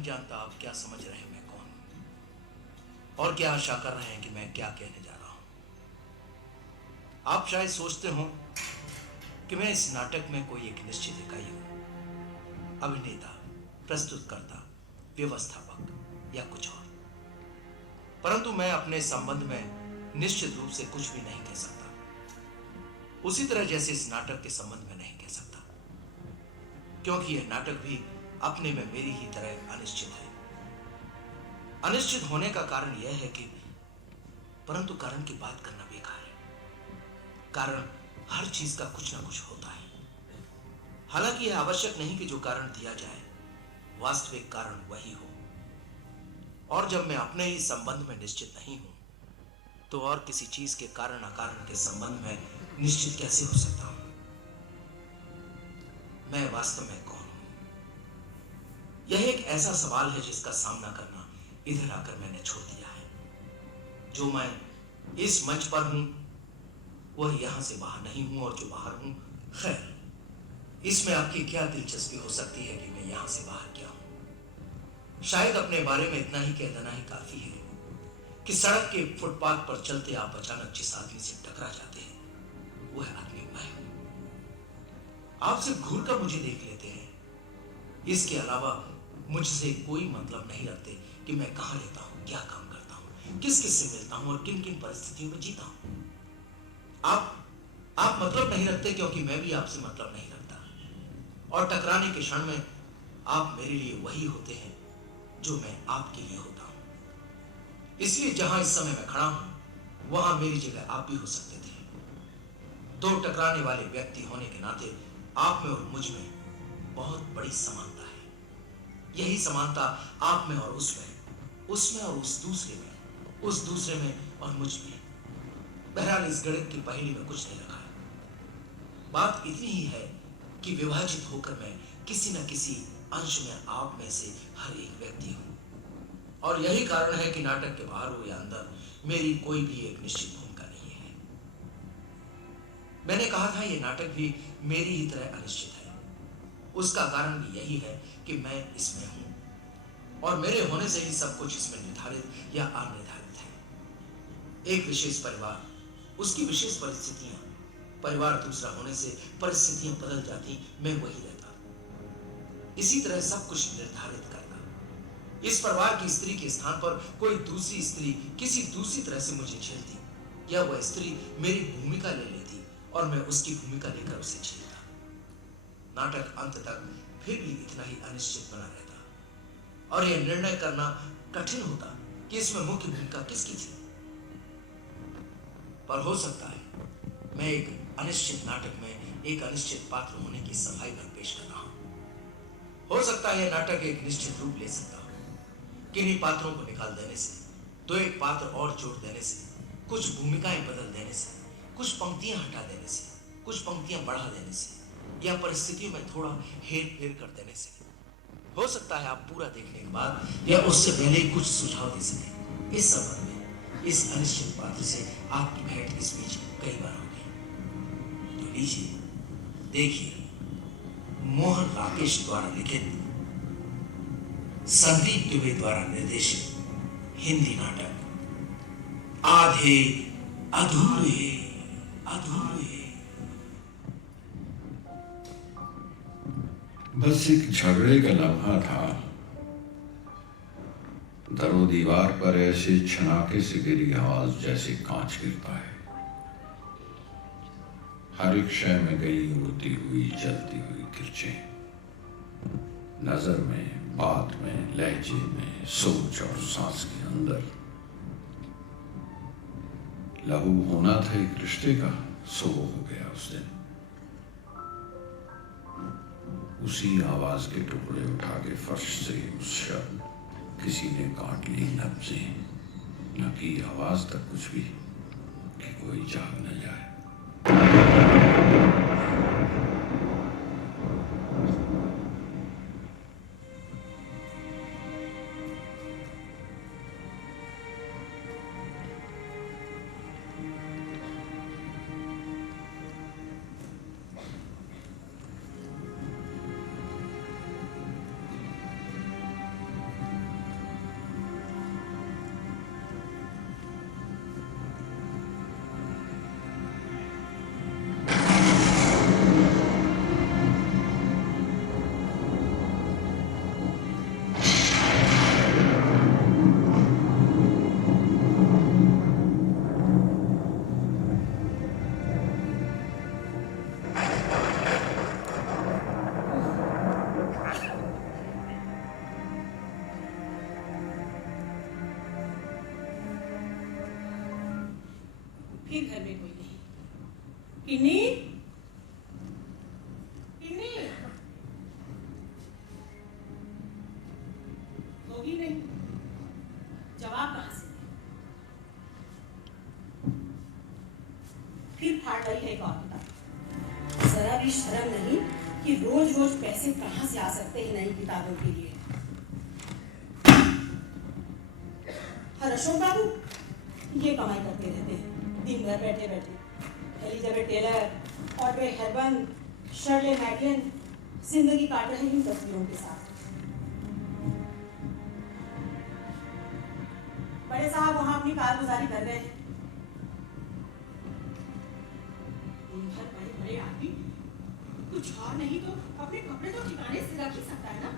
नहीं जानता आप क्या समझ रहे हैं मैं कौन हूं और क्या आशा कर रहे हैं कि मैं क्या कहने जा रहा हूं। आप शायद सोचते हो कि मैं इस नाटक में कोई एक निश्चित इकाई हूं, अभिनेता, प्रस्तुतकर्ता, व्यवस्थापक या कुछ और। परंतु मैं अपने संबंध में निश्चित रूप से कुछ भी नहीं कह सकता, उसी तरह जैसे इस नाटक के संबंध में नहीं कह सकता, क्योंकि यह नाटक भी अपने में मेरी ही तरह अनिश्चित है। अनिश्चित होने का कारण यह है कि परंतु कारण की बात करना बेकार है। कारण हर चीज का कुछ ना कुछ होता है। हालांकि यह आवश्यक नहीं कि जो कारण दिया जाए वास्तविक कारण वही हो। और जब मैं अपने ही संबंध में निश्चित नहीं हूं तो और किसी चीज के कारण अकारण के संबंध में निश्चित कैसे हो सकता हूं। मैं वास्तव में कौन हूं? यह एक ऐसा सवाल है जिसका सामना करना इधर आकर मैंने छोड़ दिया है। जो मैं इस मंच पर हूं वह यहां से बाहर नहीं हूं, और जो बाहर हूं, खैर इसमें आपकी क्या दिलचस्पी हो सकती है कि मैं यहां से बाहर क्या हूं। शायद अपने बारे में इतना ही कह देना ही काफी है कि सड़क के फुटपाथ पर चलते आप अचानक जिस आदमी से टकरा जाते हैं वह आदमी मैं हूं। आप सिर्फ घूर कर मुझे देख लेते हैं, इसके अलावा मुझसे कोई मतलब नहीं रखते कि मैं कहां रहता हूं, क्या काम करता हूं, किस किस से मिलता हूं और किन किन परिस्थितियों में जीता हूं। आप मतलब नहीं रखते क्योंकि मैं भी आपसे मतलब नहीं रखता, और टकराने के क्षण में आप मेरे लिए वही होते हैं जो मैं आपके लिए होता हूं। इसलिए जहां इस समय मैं खड़ा हूं वहां मेरी जगह आप भी हो सकते थे। दो टकराने वाले व्यक्ति होने के नाते आप में और मुझ में बहुत बड़ी समानता है। यही समानता आप में और उसमें और उस दूसरे में और मुझ में। बहरहाल इस गणित की पहेली में कुछ नहीं रखा है। बात इतनी ही है कि विभाजित होकर मैं किसी न किसी अंश में आप में से हर एक व्यक्ति हूं, और यही कारण है कि नाटक के बाहर हो या अंदर मेरी कोई भी एक निश्चित भूमिका नहीं है। मैंने कहा था यह नाटक भी मेरी ही तरह अनिश्चित है। उसका कारण भी यही है कि मैं इसमें हूं, और मेरे होने से ही सब कुछ इसमें निर्धारित या अनिर्धारित है। एक विशेष परिवार, उसकी विशेष परिस्थितियां, परिवार दूसरा होने से परिस्थितियां बदल जाती, मैं वही रहता। इसी तरह सब कुछ निर्धारित करना। इस परिवार की स्त्री के स्थान पर कोई दूसरी स्त्री किसी दूसरी तरह से मुझे झेलती, या वह स्त्री मेरी भूमिका ले लेती और मैं उसकी भूमिका लेकर उसे झेलता। नाटक अंत तक फिर भी इतना ही अनिश्चित बना रहता, और यह निर्णय करना कठिन होता कि इसमें मुख्य भूमिका किसकी थी। पर हो सकता है मैं एक अनिश्चित नाटक में एक अनिश्चित पात्र होने की सफाई पर पेश कर रहा हूं। हो सकता है यह नाटक एक निश्चित रूप ले सकता हो। किन्हीं पात्रों को निकाल देने से, दो एक पात्र और जोड़ देने से, कुछ भूमिकाएं बदल देने से, कुछ पंक्तियां हटा देने से, कुछ पंक्तियां बढ़ा देने से, या परिस्थितियों में थोड़ा हेर फेर कर देने से, हो सकता है आप पूरा देखने के बाद या उससे पहले ही कुछ सुझाव दे सकें। इस संबंध में इस अनिश्चित पात्र से आपकी भेंट इस बीच कई बार होगी। तो लीजिए, देखिए, मोहन राकेश द्वारा लिखित, संदीप दुबे द्वारा निर्देशित हिंदी नाटक आधे अधूरे अधूरे। बस एक झगड़े का लम्हा था। दरो दीवार पर ऐसे छनाके से गिरी आवाज जैसे कांच गिरता है। हर एक शय में गई उड़ती हुई जलती हुई किरचें, नजर में, बात में, लहजे में, सोच और सांस के अंदर। लहू होना था एक रिश्ते का, सो हो गया उस दिन। उसी आवाज के टुकड़े उठा के फर्श से उस शब्द किसी ने काट ली नब्जें, न की आवाज तक कुछ भी कि कोई जाग न जाए। फिर घर में कोई नहीं। किन्नी, किन्नी होगी नहीं, जवाब कहां से? फिर फाड़ रही है एक और किताब। जरा भी शर्म नहीं कि रोज रोज पैसे कहां से आ सकते हैं नई किताबों के लिए। हर अशोक बाबू ये कमाई करते रहते हैं दिन भर बैठे बैठे। एलिजाबेथ टेलर और वे हेर्बन शर्ले मैगलन जिंदगी काट रहे हैं इन तस्वीरों के साथ। बड़े साहब वहां अपनी कारगुजारी कर रहे हैं। बड़े बड़े आदमी कुछ और नहीं तो अपने कपड़े तो ठिकाने से रख ही सकता है ना।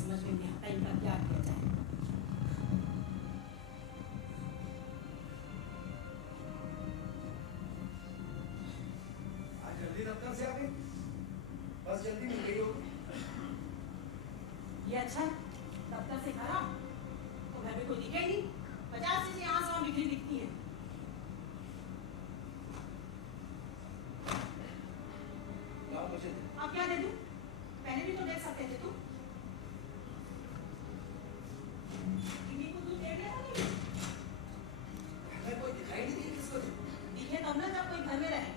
समझ में नहीं आता इनका क्या किया जाए। आज जल्दी दफ्तर से आ गई, बस जल्दी मिल गई होगी। ये अच्छा दफ्तर से घर आओ तो घर में कोई दिखे नहीं। 50 चीजें यहाँ से वहाँ बिखरी दिखती है। लाओ मुझे दे। अब क्या दे दूं? पहले भी तो देख सकते थे तुम। किन्नी को दूध दे दिया था नहीं? मैं कोई दिखाई नहीं दी किसको दे। दिखे तब ना जब कोई घर में रहे।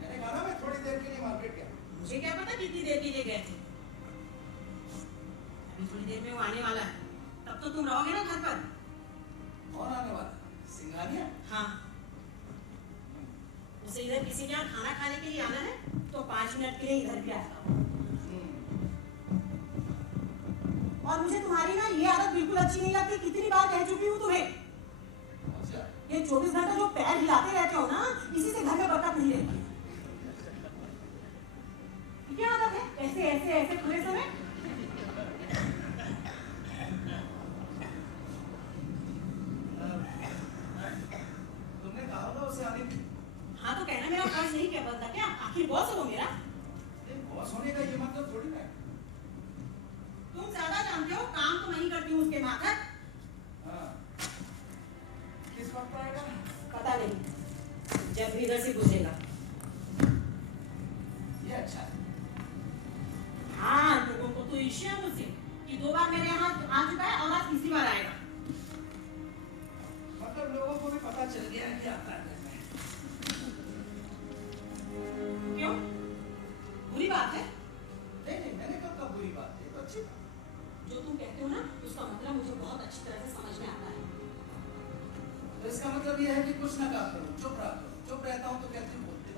मैंने कहा ना मैं थोड़ी देर के लिए मार्केट गया। मुझे क्या पता कितनी देर के लिए गए थे। अभी थोड़ी देर में वो आने वाला है, तब तो तुम रहोगे ना घर पर। कौन आने वाला? सिंघानिया? हाँ, उसे इधर किसी के यहाँ खाना खाने के लिए आना है तो 5 मिनट के लिए इधर भी आएगा। और मुझे तुम्हारी ना ये आदत बिल्कुल अच्छी नहीं लगती। कितनी बार कह चुकी हूँ तुम्हें, अच्छा। ये 24 घंटे जो पैर हिलाते रहते हो ना, इसी से घर में बरकत नहीं रहती। क्या आदत है ऐसे ऐसे ऐसे खुले समय? तुमने कहा होगा उसे आने की। हाँ तो कहना मेरा फर्ज नहीं क्या बनता क्या? आखिर बॉस हो मेरा। बॉस होने का ये मतलब थोड़ी ना है। तुम ज्यादा जानते हो, काम तो नहीं करती हूँ उसके माथे। हाँ। किस वक्त आएगा? पता नहीं, जब भी इधर से गुजरेगा। ये अच्छा है। हाँ, लोगों को तो ईर्ष्या है मुझसे कि 2 बार मेरे यहाँ आ चुका है और आज तीसरी बार आएगा। मतलब लोगों को भी पता चल गया है कि आता है। क्यों? बुरी बात है? नहीं नहीं, मैंने कब बुरी बात है, तो अच्छी बात। जो तुम कहते हो ना उसका मतलब मुझे बहुत अच्छी तरह से समझ में आता है। तो इसका मतलब ये है कि कुछ ना कहा करो, चुप रहा करो। चुप रहता हूँ तो कहती हूँ बोलते।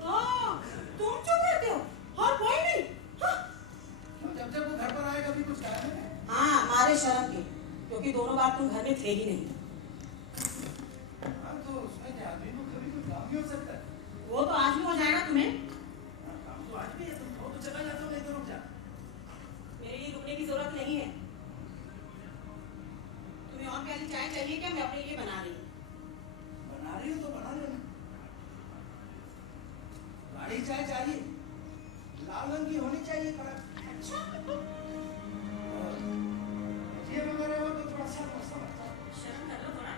तुम चुप रहते हो और कोई नहीं? हाँ। जब जब वो घर पर आएगा भी कुछ कहा है। हाँ, मारे शर्म के, क्योंकि दोनों बार तुम घर में थे ही नहीं। हाँ तो उसमें क्या, आदमी को कभी कोई काम भी हो सकता है। वो तो आज भी हो जाएगा तुम्हें। हाँ, काम तो आज भी है। तुम कहो तो चला जाता हूँ, नहीं तो रुक जा। मेरे लिए रुकने की जरूरत नहीं है। तुम्हें और प्याली चाय चाहिए क्या? मैं अपने लिए बना रही हूँ। बना रही हो तो बना लेना। गाढ़ी चाय चाहिए, लाल रंग की होनी चाहिए। अच्छा, ये वगैरह हो तो थोड़ा सा समझता। शर्म कर लो थोड़ा।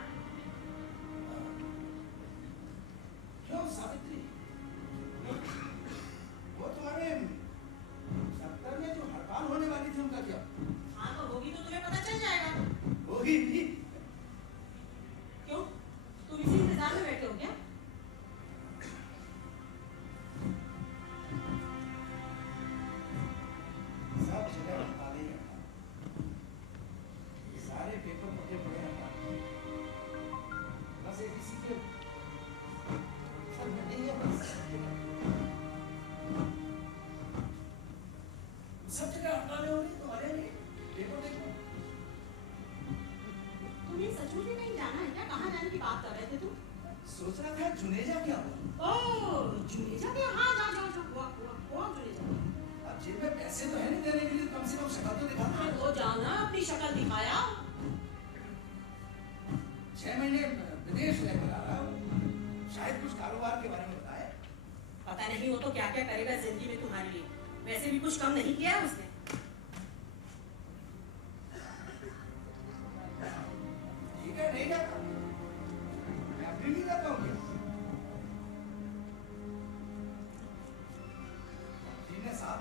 क्यों सावित्री, वो तुम्हारे दफ्तर में जो हड़ताल होने वाली थी उनका क्या? हाँ तो होगी तो तुम्हें पता चल जाएगा। होगी भी। क्यों? तुम इसी इंतजार में बैठे हो क्या? सब जगह हड़ताल ही है। सारे पेपर पढ़े पड़े हैं। बस एक इसी के सब नहीं है। बस सब जगह हड़तालें हो रही हैं, तुम्हारे लिए पेपर देखो। तुम्हें सचमुच में कहीं जाना है क्या? कहाँ जाने की बात कर रहे थे तुम? सोच रहा था जुनेजा क्या हुआ। ओह, जुनेजा क्या? हाँ, जाओ जाओ जाओ, हुआ जुनेजा। अब जेब में पैसे तो है नहीं देने के लिए, कम से कम शक्ल तो दिखा हाँ दो। तो जाना, अपनी शक्ल दिखाया। 6 महीने विदेश रहकर आ रहा हूँ, शायद कुछ कारोबार के बारे में बताए। पता नहीं वो तो क्या क्या करेगा जिंदगी में तुम्हारे लिए। वैसे भी कुछ कम नहीं किया है उसने।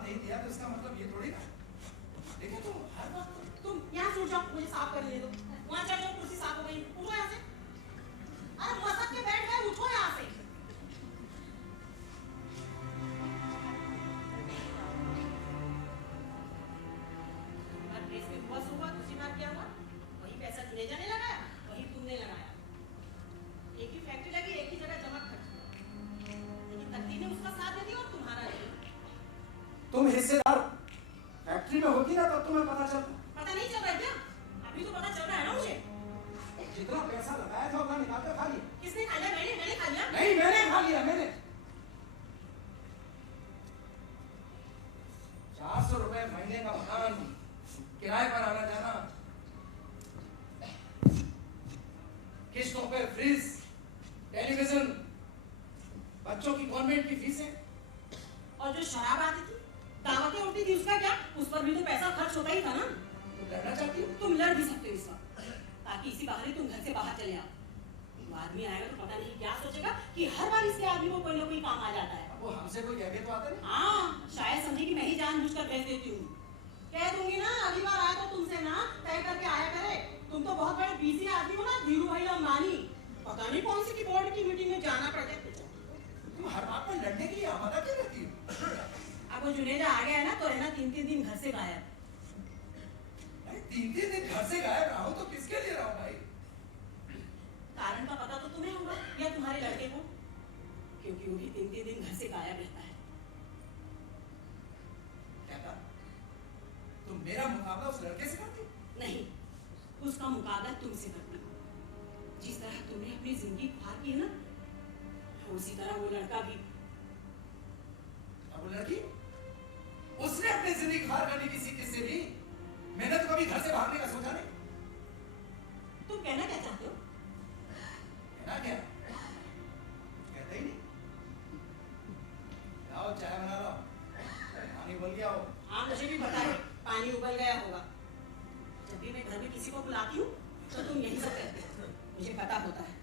नहीं दिया तो इसका मतलब ये थोड़ी ना। देखिए तुम हर बात तुम यहाँ सो जाओ, मुझे साफ कर ले दो। वहाँ चल जाओ, कुर्सी साफ हो गई, उठो यहाँ से। अरे मसक के बैठ गए, उठो यहाँ से। ड्रेस में हुआ सुबह दूसरी बार क्या हुआ? वही पैसा जुनेजा ने लगाया, वही तुमने लगाया। एक ही फैक्ट्री लगी, एक ही जगह जमा खर्च हुआ। लेकिन तकदीर ने उसका साथ दे दिया और तुम्हारा नहीं। तुम हिस्सेदार फैक्ट्री में होती ना तब तुम्हें पता चलता। पता नहीं चल रहा है क्या? अभी तो पता चल रहा है ना मुझे। जितना पैसा लगाया था उतना निकाल कर खा लिया। किसने खा लिया? मैंने खा लिया। नहीं, मैंने खा लिया। मैंने 400 रुपए महीने का मकान, किराए पर आना जाना, किस्तों पे फ्रिज, टेलीविजन, बच्चों की कॉन्वेंट की फीसें। और जो शराब आती थी, दावतें उठती थी, उसका क्या? उस पर भी तो पैसा खर्च होता ही था ना। तुम लड़ना चाहती हो? तुम लड़ भी सकते हो इस वक्त, ताकि इसी बहाने तुम घर से बाहर चले आओ। वो आदमी आएगा तो पता नहीं क्या सोचेगा कि हर बार इसके आदमी को कोई ना कोई काम आ जाता है। अब वो हमसे कोई कह के तो आता नहीं। हाँ, शायद समझे कि मैं ही जानबूझकर भेज देती हूँ। कह दूंगी ना, अगली बार आए तो तुमसे ना तय करके आया करे। तुम तो बहुत बड़े बिजी आदमी हो ना, धीरू भाई अंबानी। पता नहीं कौन सी की बोर्ड की मीटिंग में जाना पड़ जाए। तुम हर बात में लड़ने के लिए आमादा क्यों रहती हो? अब वो जुनेजा आ गया है ना, तो रहना 3-3 दिन घर से गायब। 3-3 दिन घर से गायब रहा हूं तो किसके लिए रहा हूं भाई? कारण का पता तो तुम्हें होगा या तुम्हारे लड़के को, क्योंकि वो भी 3-3 दिन घर से गायब रहता है। क्या कहा? तुम मेरा मुकाबला उस लड़के से करती? नहीं, उसका मुकाबला तुमसे करती हूँ। जिस तरह तुमने अपनी जिंदगी ख्वार की है ना, उसी तरह वो लड़का भी। अब वो लड़की उसने अपनी जिंदगी खार करने की सीखी से भी मैंने तो कभी घर से भागने का सोचा नहीं। तुम कहना क्या चाहते हो? कहना क्या? कहते ही नहीं। लाओ चाय बना लो, पानी उबल गया हो। हाँ, मुझे भी पता है पानी उबल गया होगा। जब भी मैं घर में किसी को बुलाती हूँ तो तुम यही सब कहते हो, मुझे पता होता है।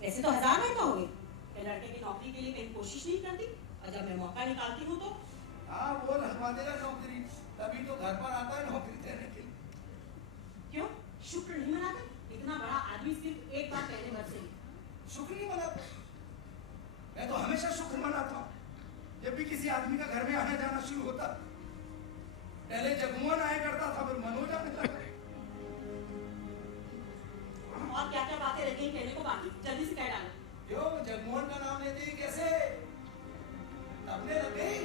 वैसे तो 1000 बार कहोगे, मैं लड़के की नौकरी के लिए कहीं कोशिश नहीं करती, और जब मैं मौका निकालती हूँ तो हाँ, वो लगवा देगा नौकरी, तभी तो घर पर आता है नौकरी देने के लिए। क्यों शुक्र नहीं मनाते? इतना बड़ा आदमी सिर्फ एक बार कहने भर से ही। शुक्र नहीं मनाता? मैं तो हमेशा शुक्र मनाता हूँ जब भी किसी आदमी का घर में आना जाना शुरू होता। पहले जगमोहन आया करता था, फिर मनोज आने लगा। और क्या क्या बातें रह गई कहने को बाकी, जल्दी से कह डालो। क्यों जगमोहन का नाम लेते ही कैसे तबने लग गई?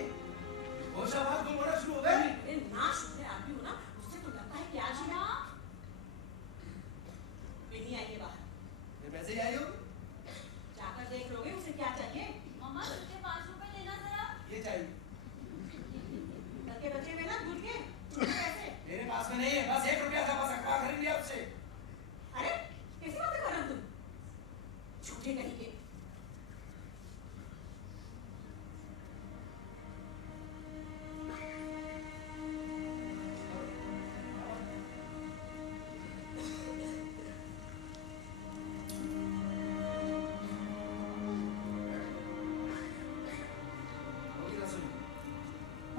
होश आवाज तुम बड़ा शुरू हो गए। अरे ना, शुक्र आदमी हो ना, उससे तो लगता है कि आज ही ना नहीं आएंगे बाहर। ये पैसे ही आई हो? जाकर देख लोगे उसे क्या चाहिए। मम्मा मुझे 5 रुपए देना जरा। ये चाहिए। घर के बच्चे में ना भूल के पैसे। मेरे पास में नहीं है, बस 1 रुपया था, बस अखबार खरीद लिया उससे। अरे कैसी बातें कर रहे हो तुम? झूठे कहीं के।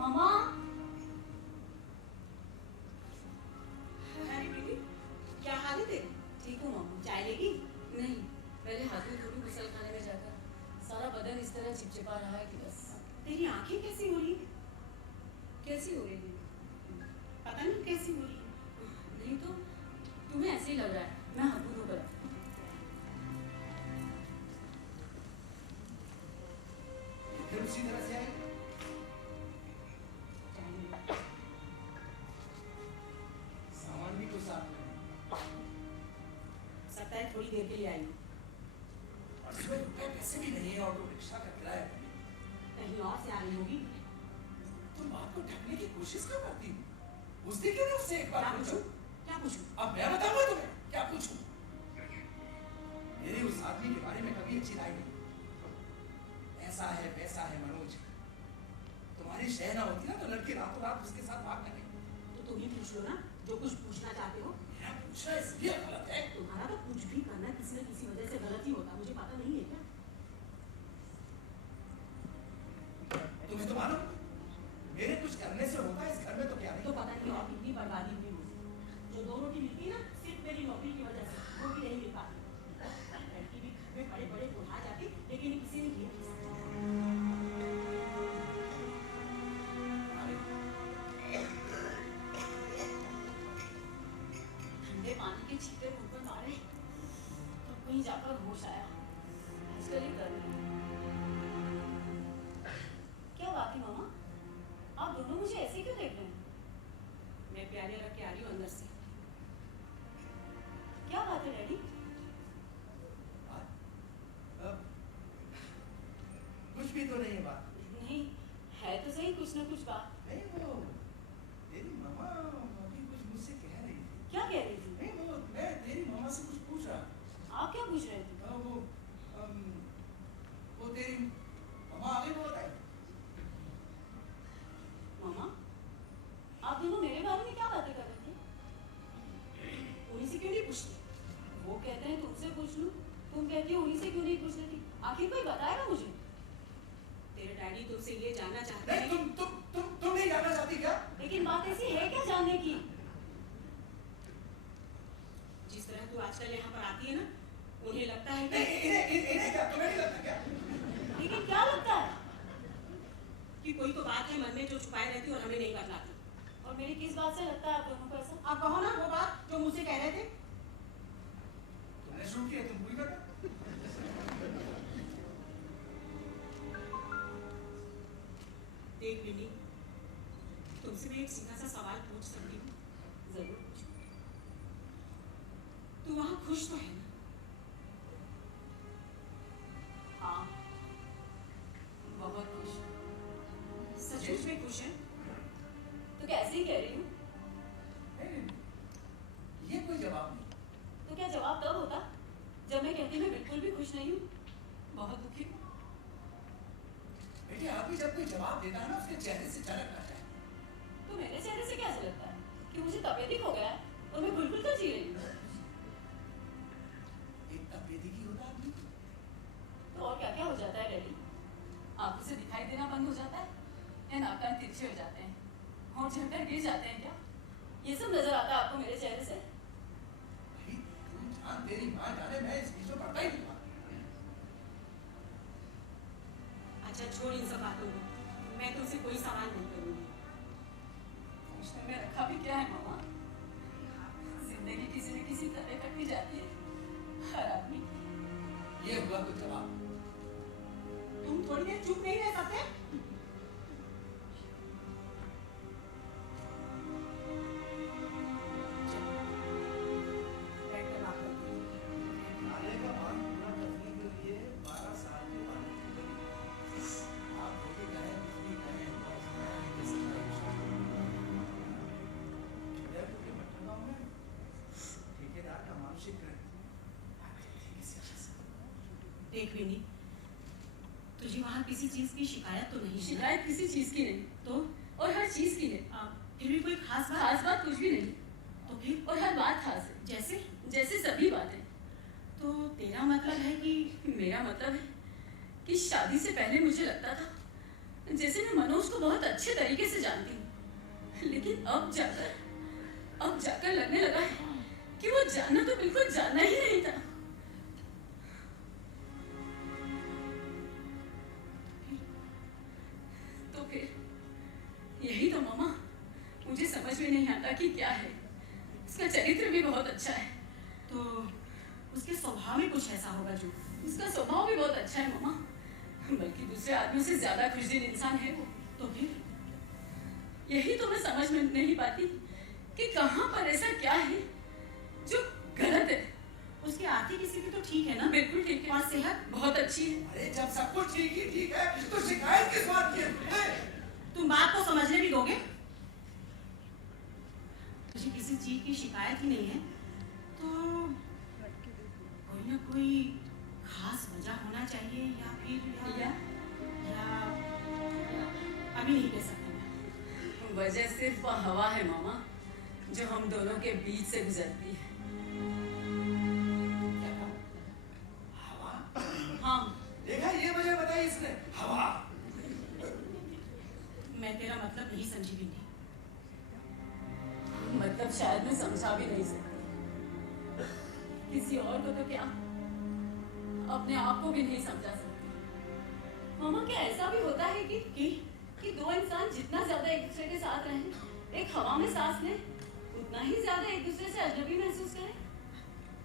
मम्मा अरे बेटी, क्या हाल है तेरे? ठीक हूँ मम्मी, चाय लेगी? नहीं, पहले हाथ में थोड़ी गुसल खाने में जाकर सारा बदन इस तरह चिपचिपा रहा है कि बस। तेरी आंखें कैसी हो रही? कैसी हो रही है? पता नहीं कैसी हो रही है। नहीं तो तुम्हें ऐसे ही लग रहा है। मैं हाथ धो कर फिर उसी तरह से आई। सामान भी कुछ साथ में नहीं। सकता है थोड़ी देर के लिए आई हो। और इसमें रुपए पैसे भी नहीं है, ऑटो रिक्शा का किराया भी नहीं। कहीं और से आई होगी। तुम बात को ढकने की कोशिश क्यों करती हो? पूछती क्यों नहीं उससे एक बार? क्या पूछो। पूछूं? क्या पूछूं? अब मैं बताऊंगा तुम्हें क्या पूछूं। मेरी उस आदमी के बारे में कभी अच्छी राय नहीं। ऐसा है वैसा है मनोज। तुम्हारी शह ना होती ना तो लड़की रातों रात उसके साथ भाग न गई। तो तुम ही पूछ लो ना जो कुछ पूछना चाहते हो। मेरा पूछना इसलिए गलत है। तुम्हारा तो कुछ भी करना किसी न किसी वजह से गलत ही होता, मुझे पता नहीं है क्या? तुम्हें तो मानो मेरे कुछ करने कुछ न कुछ बात। नहीं वो तेरी मामा अभी कुछ मुझसे कह रही थी। क्या कह रही थी? नहीं वो मैं तेरी मामा से कुछ पूछ रहा। आप क्या पूछ रहे थे? वो तेरी मामा आगे बोल रहे। मामा, आप दोनों मेरे बारे में क्या बातें कर रहे थे? उन्हीं से क्यों नहीं पूछती? वो कहते हैं तुमसे पूछ लूं, तुम कहती हो उन्हीं से क्यों नहीं पूछ लेती? आखिर कोई बताएगा मुझे? तेरे डैडी तुमसे ये जानना चाहते नहीं हैं। तुम नहीं जानना चाहती क्या? लेकिन बात ऐसी है क्या जानने की? जिस तरह तू आजकल यहाँ पर आती है ना, उन्हें लगता है नहीं इन्हें क्या तुम्हें नहीं लगता क्या? लेकिन क्या लगता है? कि कोई तो बात है मन में जो छुपाए रहती और हमें नहीं बतलाती। और मेरी किस बात से लगता है आप दोनों को ऐसा? आप कहो ना वो बात जो मुझसे कह रहे थे। तुमने शुरू किया तुम पूरी करना। देख मिनी, तुमसे मैं एक सीधा सा सवाल पूछ सकती हूँ? जरूर पूछो। तू वहाँ खुश तो है ना? हाँ, बहुत खुश। सचमुच में खुश है? तो कैसे ही कह रही हूँ? नहीं, ये कोई जवाब नहीं। तो क्या जवाब तब होता जब मैं कहती मैं बिल्कुल भी खुश नहीं हूँ, बहुत दुखी हूँ। बेटी आप भी जब कोई जवाब देता है ना उसके चेहरे से झलक आता है। तो मेरे चेहरे से क्या लगता है कि मुझे तबीयत ही खो गया है और मैं बिल्कुल तो जी रही हूँ। एक तबीयती की होता आदमी। तो और क्या क्या हो जाता है डैडी? आंखों से दिखाई देना बंद हो जाता है या नाक कान तिरछे हो जाते हैं, होंठ झड़कर गिर जाते हैं क्या? ये सब नजर आता है आपको मेरे चेहरे से? भाई तुम जान तेरी माँ जाने मैं इस बीच में पड़ता ही नहीं था। अच्छा छोड़ इन सब बातों को, मैं तुमसे कोई सवाल नहीं करूँगी। पूछने में रखा भी क्या है मामा? जिंदगी किसी न किसी तरह कटती जाती है, हर आदमी। ये हुआ तो जवाब। तुम थोड़ी देर चुप नहीं रह सकते? बैठकर बात करते हैं। नाले का बांध पूरा करने के लिए 12 साल की पानी की लगी। आप जो भी कहें कुछ भी कहें बस मैं इनके साथ जयपुर के भट्टा गांव में ठेकेदार का मानसिक देख विनी, तुझे वहाँ किसी चीज की शिकायत तो नहीं है? शिकायत किसी चीज की नहीं तो और हर चीज की है। फिर भी कोई खास बात? खास बात कुछ भी नहीं तो फिर और हर बात खास है, जैसे? जैसे सभी बातें। तो तेरा मतलब है कि मेरा मतलब है कि शादी से पहले मुझे लगता था जैसे मैं मनोज को बहुत अच्छे तरीके से जानती हूँ, लेकिन अब जाकर लगने लगा है कि वो जानना तो बिल्कुल जानना ही नहीं था। तो फिर यही तो मामा मुझे समझ में नहीं आता कि क्या है। उसका चरित्र भी बहुत अच्छा है। तो उसके स्वभाव में कुछ ऐसा होगा जो? उसका स्वभाव भी बहुत अच्छा है मामा, बल्कि दूसरे आदमियों से ज्यादा खुशदिल इंसान है वो। तो फिर यही तो मैं समझ में नहीं पाती कि कहाँ पर ऐसा क्या है जो गलत है। उसकी आर्थिक स्थिति तो ठीक है ना? बिल्कुल ठीक है और सेहत? बहुत अच्छी है। अरे जब सब कुछ ठीक ही ठीक है तो शिकायत किस बात की है? तुम बात को समझने भी दोगे? मुझे किसी चीज की शिकायत ही नहीं है तो कोई ना कोई खास वजह होना चाहिए या फिर या अभी नहीं कह सकती मैं। वजह सिर्फ वह हवा है मामा जो हम दोनों के बीच से गुजरती है। क्या कहा? हवा? हाँ, देखा ये वजह बताई इसने, हवा। मैं तेरा मतलब नहीं समझी भी नहीं। मतलब शायद मैं समझा भी नहीं सकती। किसी और को तो क्या, अपने आप को भी नहीं समझा सकती। मामा क्या ऐसा भी होता है कि दो इंसान जितना ज्यादा एक दूसरे के साथ रहें, एक हवा में सांस लें, उतना ही ज्यादा एक दूसरे से अजनबी महसूस करें?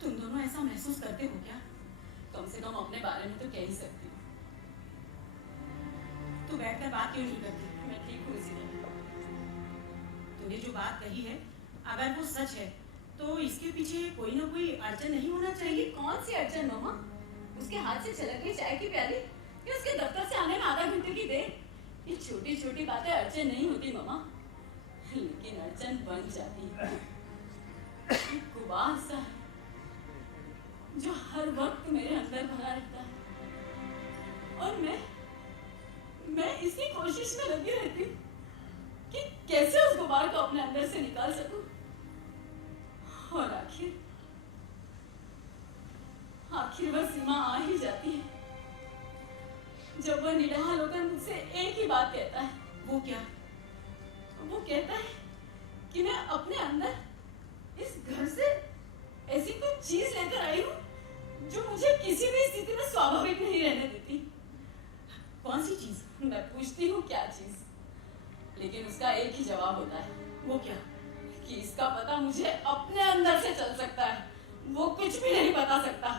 तुम दोनों ऐसा महसूस करते हो क्या? कम से कम अपने बारे में तो कह ही सकती हूँ। तू बैठकर बात क्यों नहीं करती? मैं ठीक हूँ इसीलिए। तूने जो बात कही है अगर वो सच है तो इसके पीछे कोई ना कोई अड़चन नहीं होना चाहिए? कौन सी अड़चन मामा? उसके हाथ से छलक गई चाय की प्याली या उसके दफ्तर से आने में आधा घंटे की देर? ये छोटी छोटी बातें अड़चन नहीं होती मामा, लेकिन अड़चन बन जाती है। एक गुबार सा है जो हर वक्त मेरे अंदर भरा रहता है, और मैं इसी कोशिश में लगी रहती हूँ कि कैसे उस गुबार को अपने अंदर से निकाल सकूं। और आखिर वह सीमा आ ही जाती है जब वह निढाल होकर मुझसे एक ही बात कहता है। वो क्या? वो कहता है कि मैं अपने अंदर इस घर से ऐसी कोई चीज लेकर आई हूँ जो मुझे किसी भी स्थिति में स्वाभाविक नहीं रहने देती। कौन सी चीज? मैं पूछती हूँ क्या चीज, लेकिन उसका एक ही जवाब होता है। वो क्या? कि इसका पता मुझे अपने अंदर से चल सकता है, वो कुछ भी नहीं बता सकता।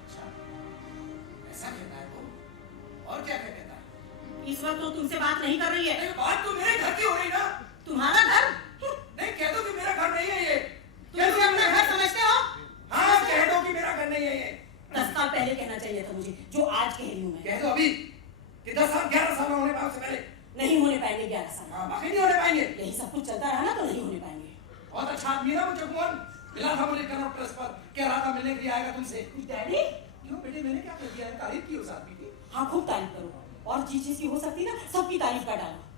अच्छा, ऐसा कहता है वो? और क्या क्या कहता है? इस वक्त तो तुमसे बात नहीं कर रही है। नहीं, बात तो मेरे घर की हो रही ना। तुम्हारा घर? नहीं, कह दो कि मेरा घर नहीं है ये। तुम इसे अपना घर समझते हो? हाँ, कह दो कि मेरा घर नहीं है ये। 10 साल पहले कहना चाहिए था मुझे, जो आज कह रही हूँ मैं। कह दो अभी कि 10 साल 11 साल होने पाए उससे पहले। नहीं होने पाएंगे 11 साल। हाँ, बाकी नहीं होने पाएंगे। यही सब कुछ चलता रहा ना तो नहीं होने पाएंगे। बहुत अच्छा आदमी ना वो जगमोहन, मिला था मुझे कनॉट प्रेस पर, कह रहा था मिलने के लिए आएगा तुमसे। डैडी? क्यों बेटे, मैंने क्या कर दिया है? तारीफ की उस आदमी की। हाँ, खूब तारीफ करो, और जिसकी हो सकती ना सबकी तारीफ कर डालो।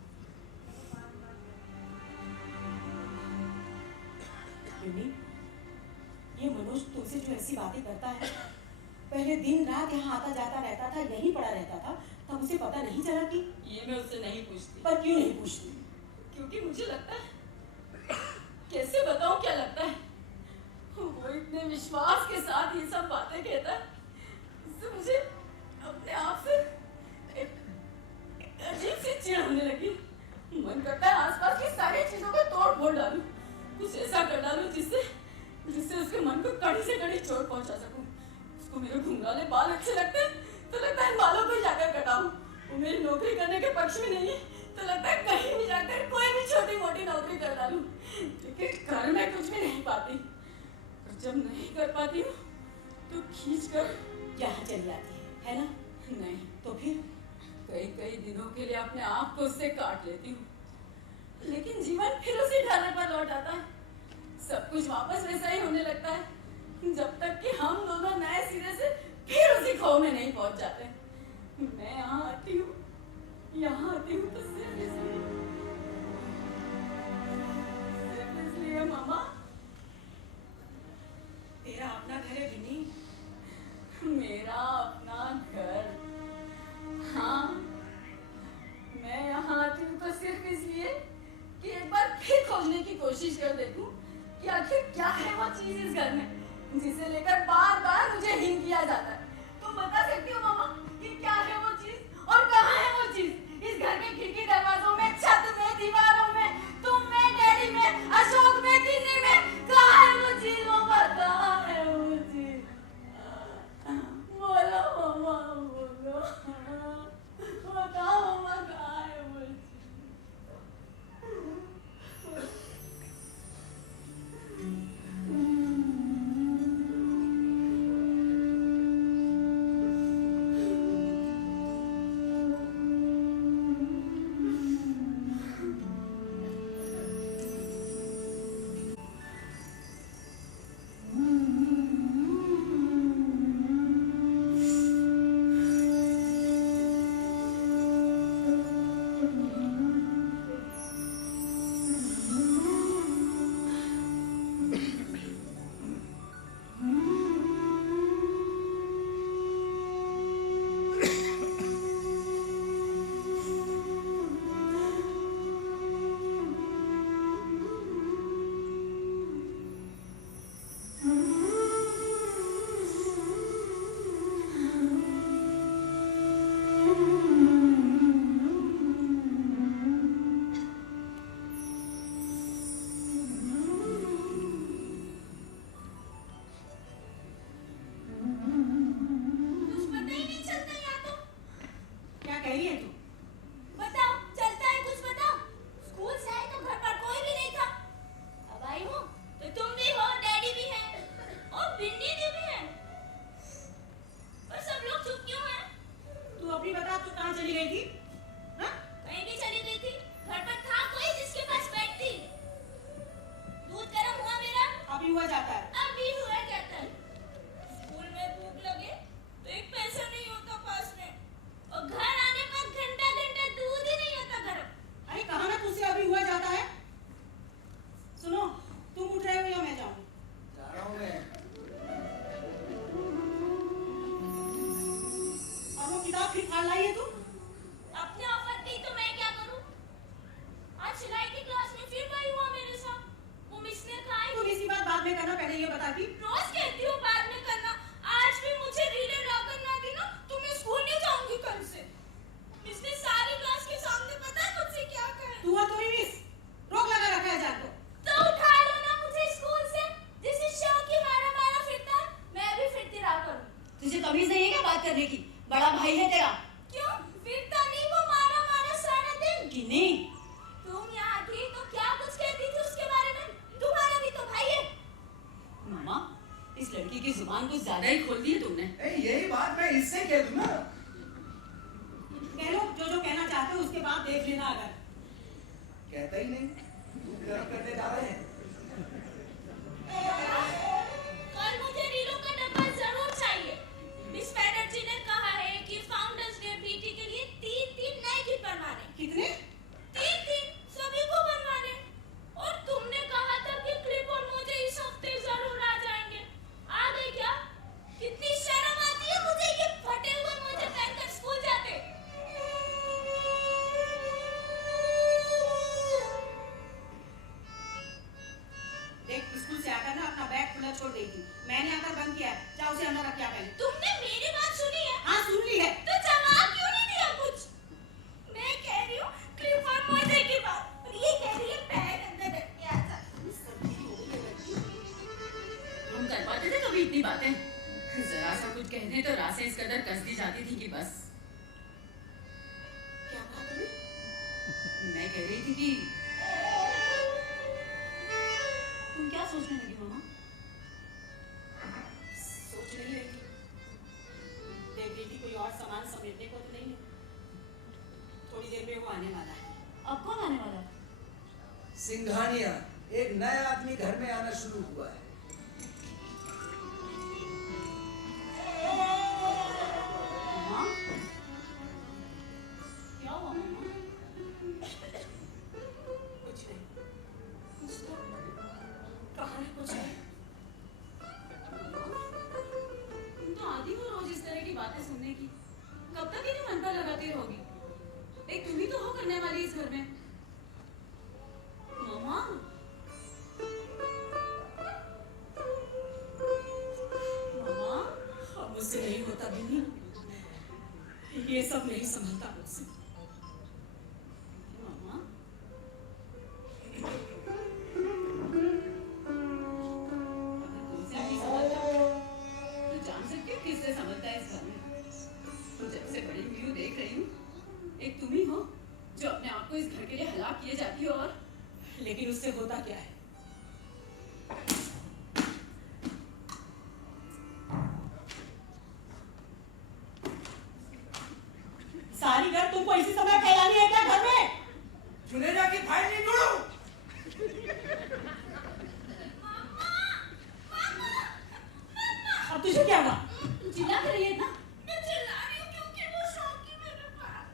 ये मनोज तुमसे जो ऐसी बातें करता है, पहले दिन रात यहाँ आता जाता रहता था, यहीं पड़ा रहता था, तब उसे पता नहीं चला कि? ये मैं उससे नहीं पूछती। पर क्यों नहीं पूछती? क्योंकि मुझे लगता है, कैसे बताऊं क्या लगता है, वो इतने विश्वास के साथ ये सब बातें कहता है, इससे मुझे अपने आप से एक अजीब सी चिढ़ होने लगी। मन करता है आसपास की सारी चीजों को तोड़ फोड़ डालूं, कुछ ऐसा कर डालूं जिससे उसके मन को कड़ी से कड़ी चोट पहुंचा सकूं। उसको मेरे घुंघराले बाल अच्छे लगते हैं तो लगता है इन बालों को जाकर कटाऊं। वो मेरी नौकरी करने के पक्ष में नहीं है तो लगता है कहीं भी जाकर कोई भी छोटी मोटी नौकरी कर डालूं, लेकिन कर मैं कुछ भी नहीं पाती। और जब नहीं कर पाती हूँ तो खींच कर यहाँ चली आती है ना? नहीं तो फिर कई दिनों के लिए अपने आप को उससे काट लेती हूँ, लेकिन जीवन फिर उसी ढाले पर लौट आता है। सब कुछ वापस वैसा ही होने लगता है जब तक कि हम दोनों नए सिरे से फिर उसी खो में नहीं पहुंच जाते। मैं यहाँ आती हूँ तो सिर्फ इसलिए मामा। तेरा अपना घर है भिनी? मेरा अपना घर, हाँ। मैं यहाँ आती हूँ तो सिर्फ इसलिए कि एक बार फिर खोजने की कोशिश कर देखूं कि आखिर क्या है वो चीज इस घर में जिसे लेकर बार बार मुझे हीन किया जाता है। तुम बता सकती हो मामा कि क्या है वो चीज और कहाँ है वो चीज? इस घर के खिड़की दरवाजों में, छत में, दीवारों में, तुम में, डैडी में, अशोक में, दिल्ली में, कहाँ है वो चीज मामा? कहाँ है वो चीज? बोलो मामा, बोलो, बताओ मामा, कहाँ है वो चीज? किताब फिर फाड़ लाई है तू? अपने आपत्ति तो मैं क्या करूं? आज सिलाई की क्लास में फिर वही हुआ मेरे साथ। वो मिस ने कहा है तुम इसी बात बाद में करना, पहले ये बता कि रोज कहती हूँ बाद में करना। आज भी मुझे रीले ला कर ना दी ना तो मैं स्कूल नहीं जाऊंगी कल से। मिस ने सारी क्लास के सामने पता है मुझसे क्या कहा? तू और तुम्हें मिस रोक लगा रखा है जान को। तो उठा लो ना मुझे स्कूल से। जिस शौक की मारा मारा फिरता है, मैं भी फिरती रहा करूं। तुझे तमीज नहीं है क्या बात करने की? बड़ा भाई है तेरा। क्यों फिरता नहीं वो मारा मारा सारा दिन? गिनी तुम यहाँ थी तो क्या कुछ कहती थी उसके बारे में? तुम्हारा भी तो भाई है। मामा, इस लड़की की जुबान कुछ ज्यादा ही खोल दी है तुमने। यही बात मैं इससे कह दूं ना। कह लो जो कहना चाहते हो, उसके बाद देख लेना। अगर कहता ही नहीं, धूप गर्म करने जा रहे हैं। कल मुझे रीलों का डब्बा जरूर चाहिए। मिस बैनर्जी ने कहा है कि फाउंडर्स डे पीटी के लिए 3 नए किट बनवाने। कितने? 3 सभी को बनवाने। और तुमने कहा था कि क्लिप और मुझे इस हफ्ते जरूर आ जाएंगे। आ गए क्या? कितनी शर्म आती है मुझे ये फटे हुए मोजे पहनकर स्कूल जाते। देख, स्कूल से आकर ना अपना बैग खुला छोड़ गई थी। मैंने आकर बंद किया है। जाओ उसे अंदर रख के आ पहले। तुमने मेरी बात सुनी है? हाँ, सुन ली है। तो जवाब क्यों नहीं दिया कुछ? मैं कह रही हूँ क्लिप और मोजे की बात, और ये कह रही है बैग अंदर रख के आ जा। हम कर पाते थे कभी इतनी बातें? जरा सा कुछ कहने तो रासें इस कदर कस दी जाती थी कि बस। क्या कहा तुमने? मैं कह रही थी कि तुम क्या सोचने लगी मामा? सोच नहीं रही। देख रही थी कोई और सामान समेटने को तो नहीं है। थोड़ी देर में वो आने वाला है। अब कौन आने वाला है? सिंघानिया, एक नया आदमी घर में आना शुरू हुआ है। मामा? क्या हुआ मामा? कुछ नहीं। कुछ तो कहा है कुछ नहीं। तुम तो आती हो रोज इस तरह की बातें सुनने की। कब तक इन्हें मन पर लगाती रहोगी? एक तुम ही तो हो करने वाली इस घर में। मामा, मामा, अब मुझसे नहीं होता बिनी। ये सब नहीं संभलता मुझसे। मामा, अगर तुमसे नहीं समझता तो जान सकती हो किससे समझता है इस घर में। तो जब से बड़ी हुई हूँ देख रही हूँ, एक तुम ही हो जो अपने आप को इस घर के लिए हलाक किए जाती हो। और लेकिन उससे होता क्या है? सारी घर तुमको इसी समय फैलानी है क्या घर में? जुनेजा की फाइल नहीं तोड़ो। अब तुझे क्या हुआ? चिल्ला कर रही है इतना? मैं चिल्ला रही हूँ क्योंकि वो शौकी मेरे पास।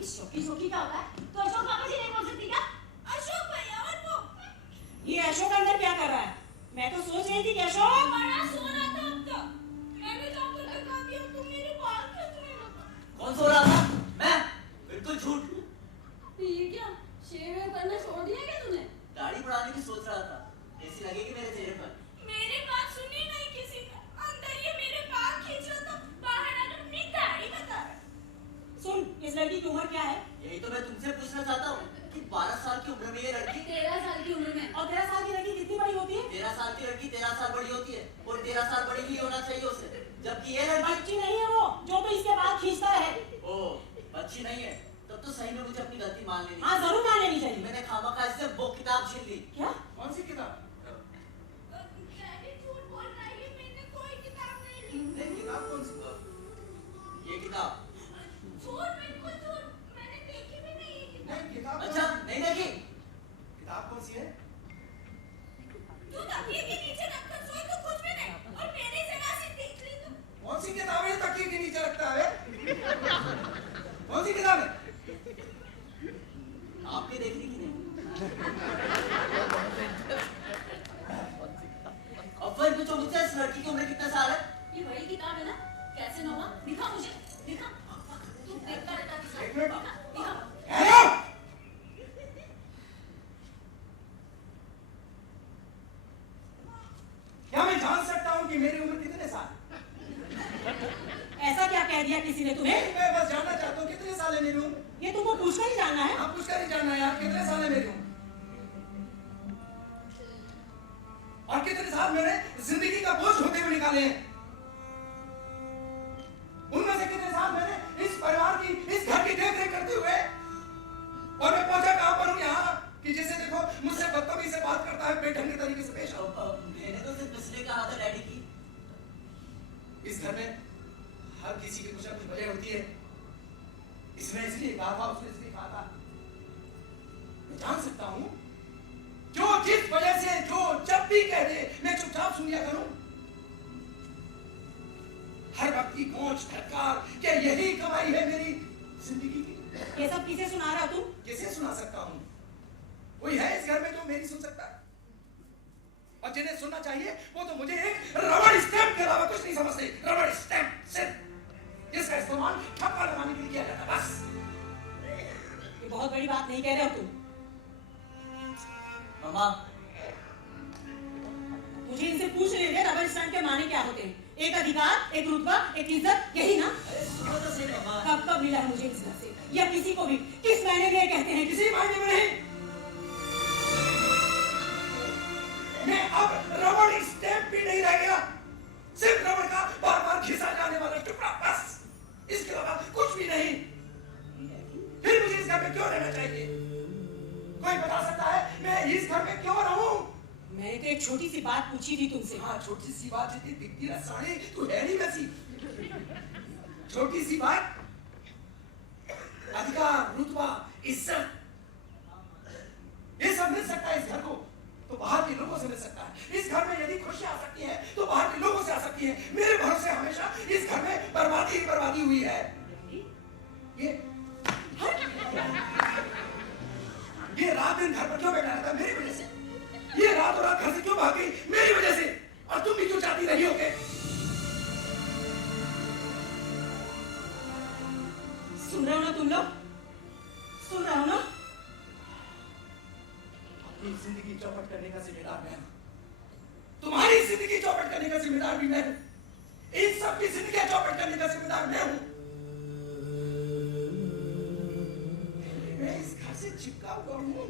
इस शौकी क्या होता है? तो अशोक पापा जी नहीं बोल सकती क्या? अशोक भैया और वो ये अशोक अंदर क्या कर रहा है? मैं तो सोच रही थी कि अशोक बड़ा सो रहा था अब तक। मैंने जाकर दिखा दिया तो मेरे बाल खींचने लगा। कौन सो रहा था? मैं? बिल्कुल झूठ। ये क्या शेव वेव करना छोड़ दिया क्या तूने? दाढ़ी बढ़ाने की सोच रहा था। कैसी लगेगी मेरे चेहरे पर? मेरी बात सुनी नहीं किसी ने। अंदर ये मेरे बाल खींच रहा था, बाहर आकर अपनी दाढ़ी बता रहा है। सुन, इस लड़की की उम्र क्या है? यही तो मैं तुमसे पूछना चाहता हूँ कि 12 साल की उम्र में ये लड़की 13 साल की उम्र में। और 13 साल की लड़की कितनी बड़ी होती है? 13 साल की लड़की 13 साल बड़ी होती है और 13 साल बड़ी ही होना चाहिए उसे, जबकि ये लड़की बच्ची नहीं है वो जो तो इसके बाल खींचता है। ओ अच्छी नहीं है। तब तो सही में मुझे अपनी गलती मान लेनी हाँ, जरूर मान लेनी चाहिए। मैंने खामखा इससे वो किताब छीन ली। क्या? कौन सी किताब? डैडी झूठ बोल रहा है, ये मैंने कोई किताब नहीं ली। नहीं, किताब कौन सी? ये किताब? झूठ, बिल्कुल झूठ। मैंने देखी भी नहीं ये किताब। नहीं, किताब अच्छा नहीं देखी? किताब कौन सी है? तू तकिए के नीचे रखकर सोई तो कुछ भी नहीं, और मैंने जरा सी देख ली तो। कौन सी किताब है तकिए के नीचे रखता है? कौन सी किताब है? आपने देखी कि नहीं? अब फिर पूछो मुझसे इस लड़की की उम्र कितने साल है? ये वही किताब है ना? कैसे नोवा? दिखा मुझे, दिखा। दिया किसी ने तुम्हें? मैं बस जानना चाहता हूँ कितने साल है मेरी उम्र? ये तुमको पूछकर ही जानना है? हाँ पूछकर ही जानना है यार, कितने साल है मेरी उम्र? और कितने साल मैंने जिंदगी का बोझ ढोते हुए निकाले हैं? उनमें से कितने साल मैंने इस परिवार की, इस घर की देख रेख करते हुए, और मैं पहुंचा कहां पर हूं यहाँ कि जैसे देखो मुझसे बदतमीजी से बात करता है, बेढंगे तरीके से पेश आता है। मैंने तो सिर्फ इसलिए कहा था डैडी की। इस घर में हर किसी की कुछ ना कुछ वजह होती है। इसने इसलिए कहा था, उसने इसलिए कहा था। मैं जान सकता हूं जो जिस वजह से जो जब भी कह दे मैं चुपचाप सुन लिया करूं। हर वक्त की गौंच धक्कार, क्या यही कमाई है मेरी जिंदगी की? ये सब किसे सुना रहा तुम? कैसे सुना सकता हूं? कोई है इस घर में जो मेरी सुन सकता है? और जिन्हें सुनना चाहिए वो तो मुझे एक रबड़ स्टैंप के अलावा कुछ नहीं समझते। रबड़ स्टैंप सिर्फ जिसका इस्तेमाल ठप्पा लगाने के लिए किया जाता है, बस। ये बहुत बड़ी बात नहीं कह रहे हो तुम। मामा मुझे इनसे पूछ रहे थे रबर स्टैंप के माने क्या होते हैं? एक अधिकार, एक रुतबा, एक इज्जत, यही ना? अरे सुनो तो सही मामा। कब कब मिला है मुझे इस घर से या किसी को भी? किस मायने में ये कहते हैं? किसी मायने में नहीं। मैं अब रबड़ स्टैंप भी नहीं रह गया, सिर्फ रबड़ का बार बार घिसा जाने वाला टुकड़ा, बस। इसके अलावा कुछ भी नहीं। फिर मुझे इस घर में क्यों रहना चाहिए? कोई बता सकता है मैं इस घर में क्यों रहूं? मैंने तो एक छोटी सी बात पूछी थी तुमसे। हाँ छोटी सी बात जितनी दिखती ना साड़ी, तू है नहीं वैसी। छोटी सी बात, अधिकार, रुतबा, इज्जत, ये सब मिल सकता है इस घर को तो बाहर के लोगों से मिल सकता है। इस घर में यदि खुशियां आ सकती हैं तो बाहर के लोगों से आ सकती हैं। मेरे भरोसे हमेशा इस घर में बर्बादी ही बर्बादी हुई है। ये रात दिन घर पर क्यों बैठा रहता है? मेरी वजह से। ये रात और रात घर से क्यों भाग गई? मेरी वजह से। और तुम भी क्यों चाहती रही होगे? सुन रहे हो ना तुम लोग? सुन रहे हो ना? अपनी जिंदगी चौपट करने का जिम्मेदार मैं हूं। तुम्हारी जिंदगी चौपट करने का जिम्मेदार भी मैं हूं। इन सब की जिंदगी चौपट करने का जिम्मेदार मैं हूं। मैं इस घर से चिपका हुआ हूं। क्यों?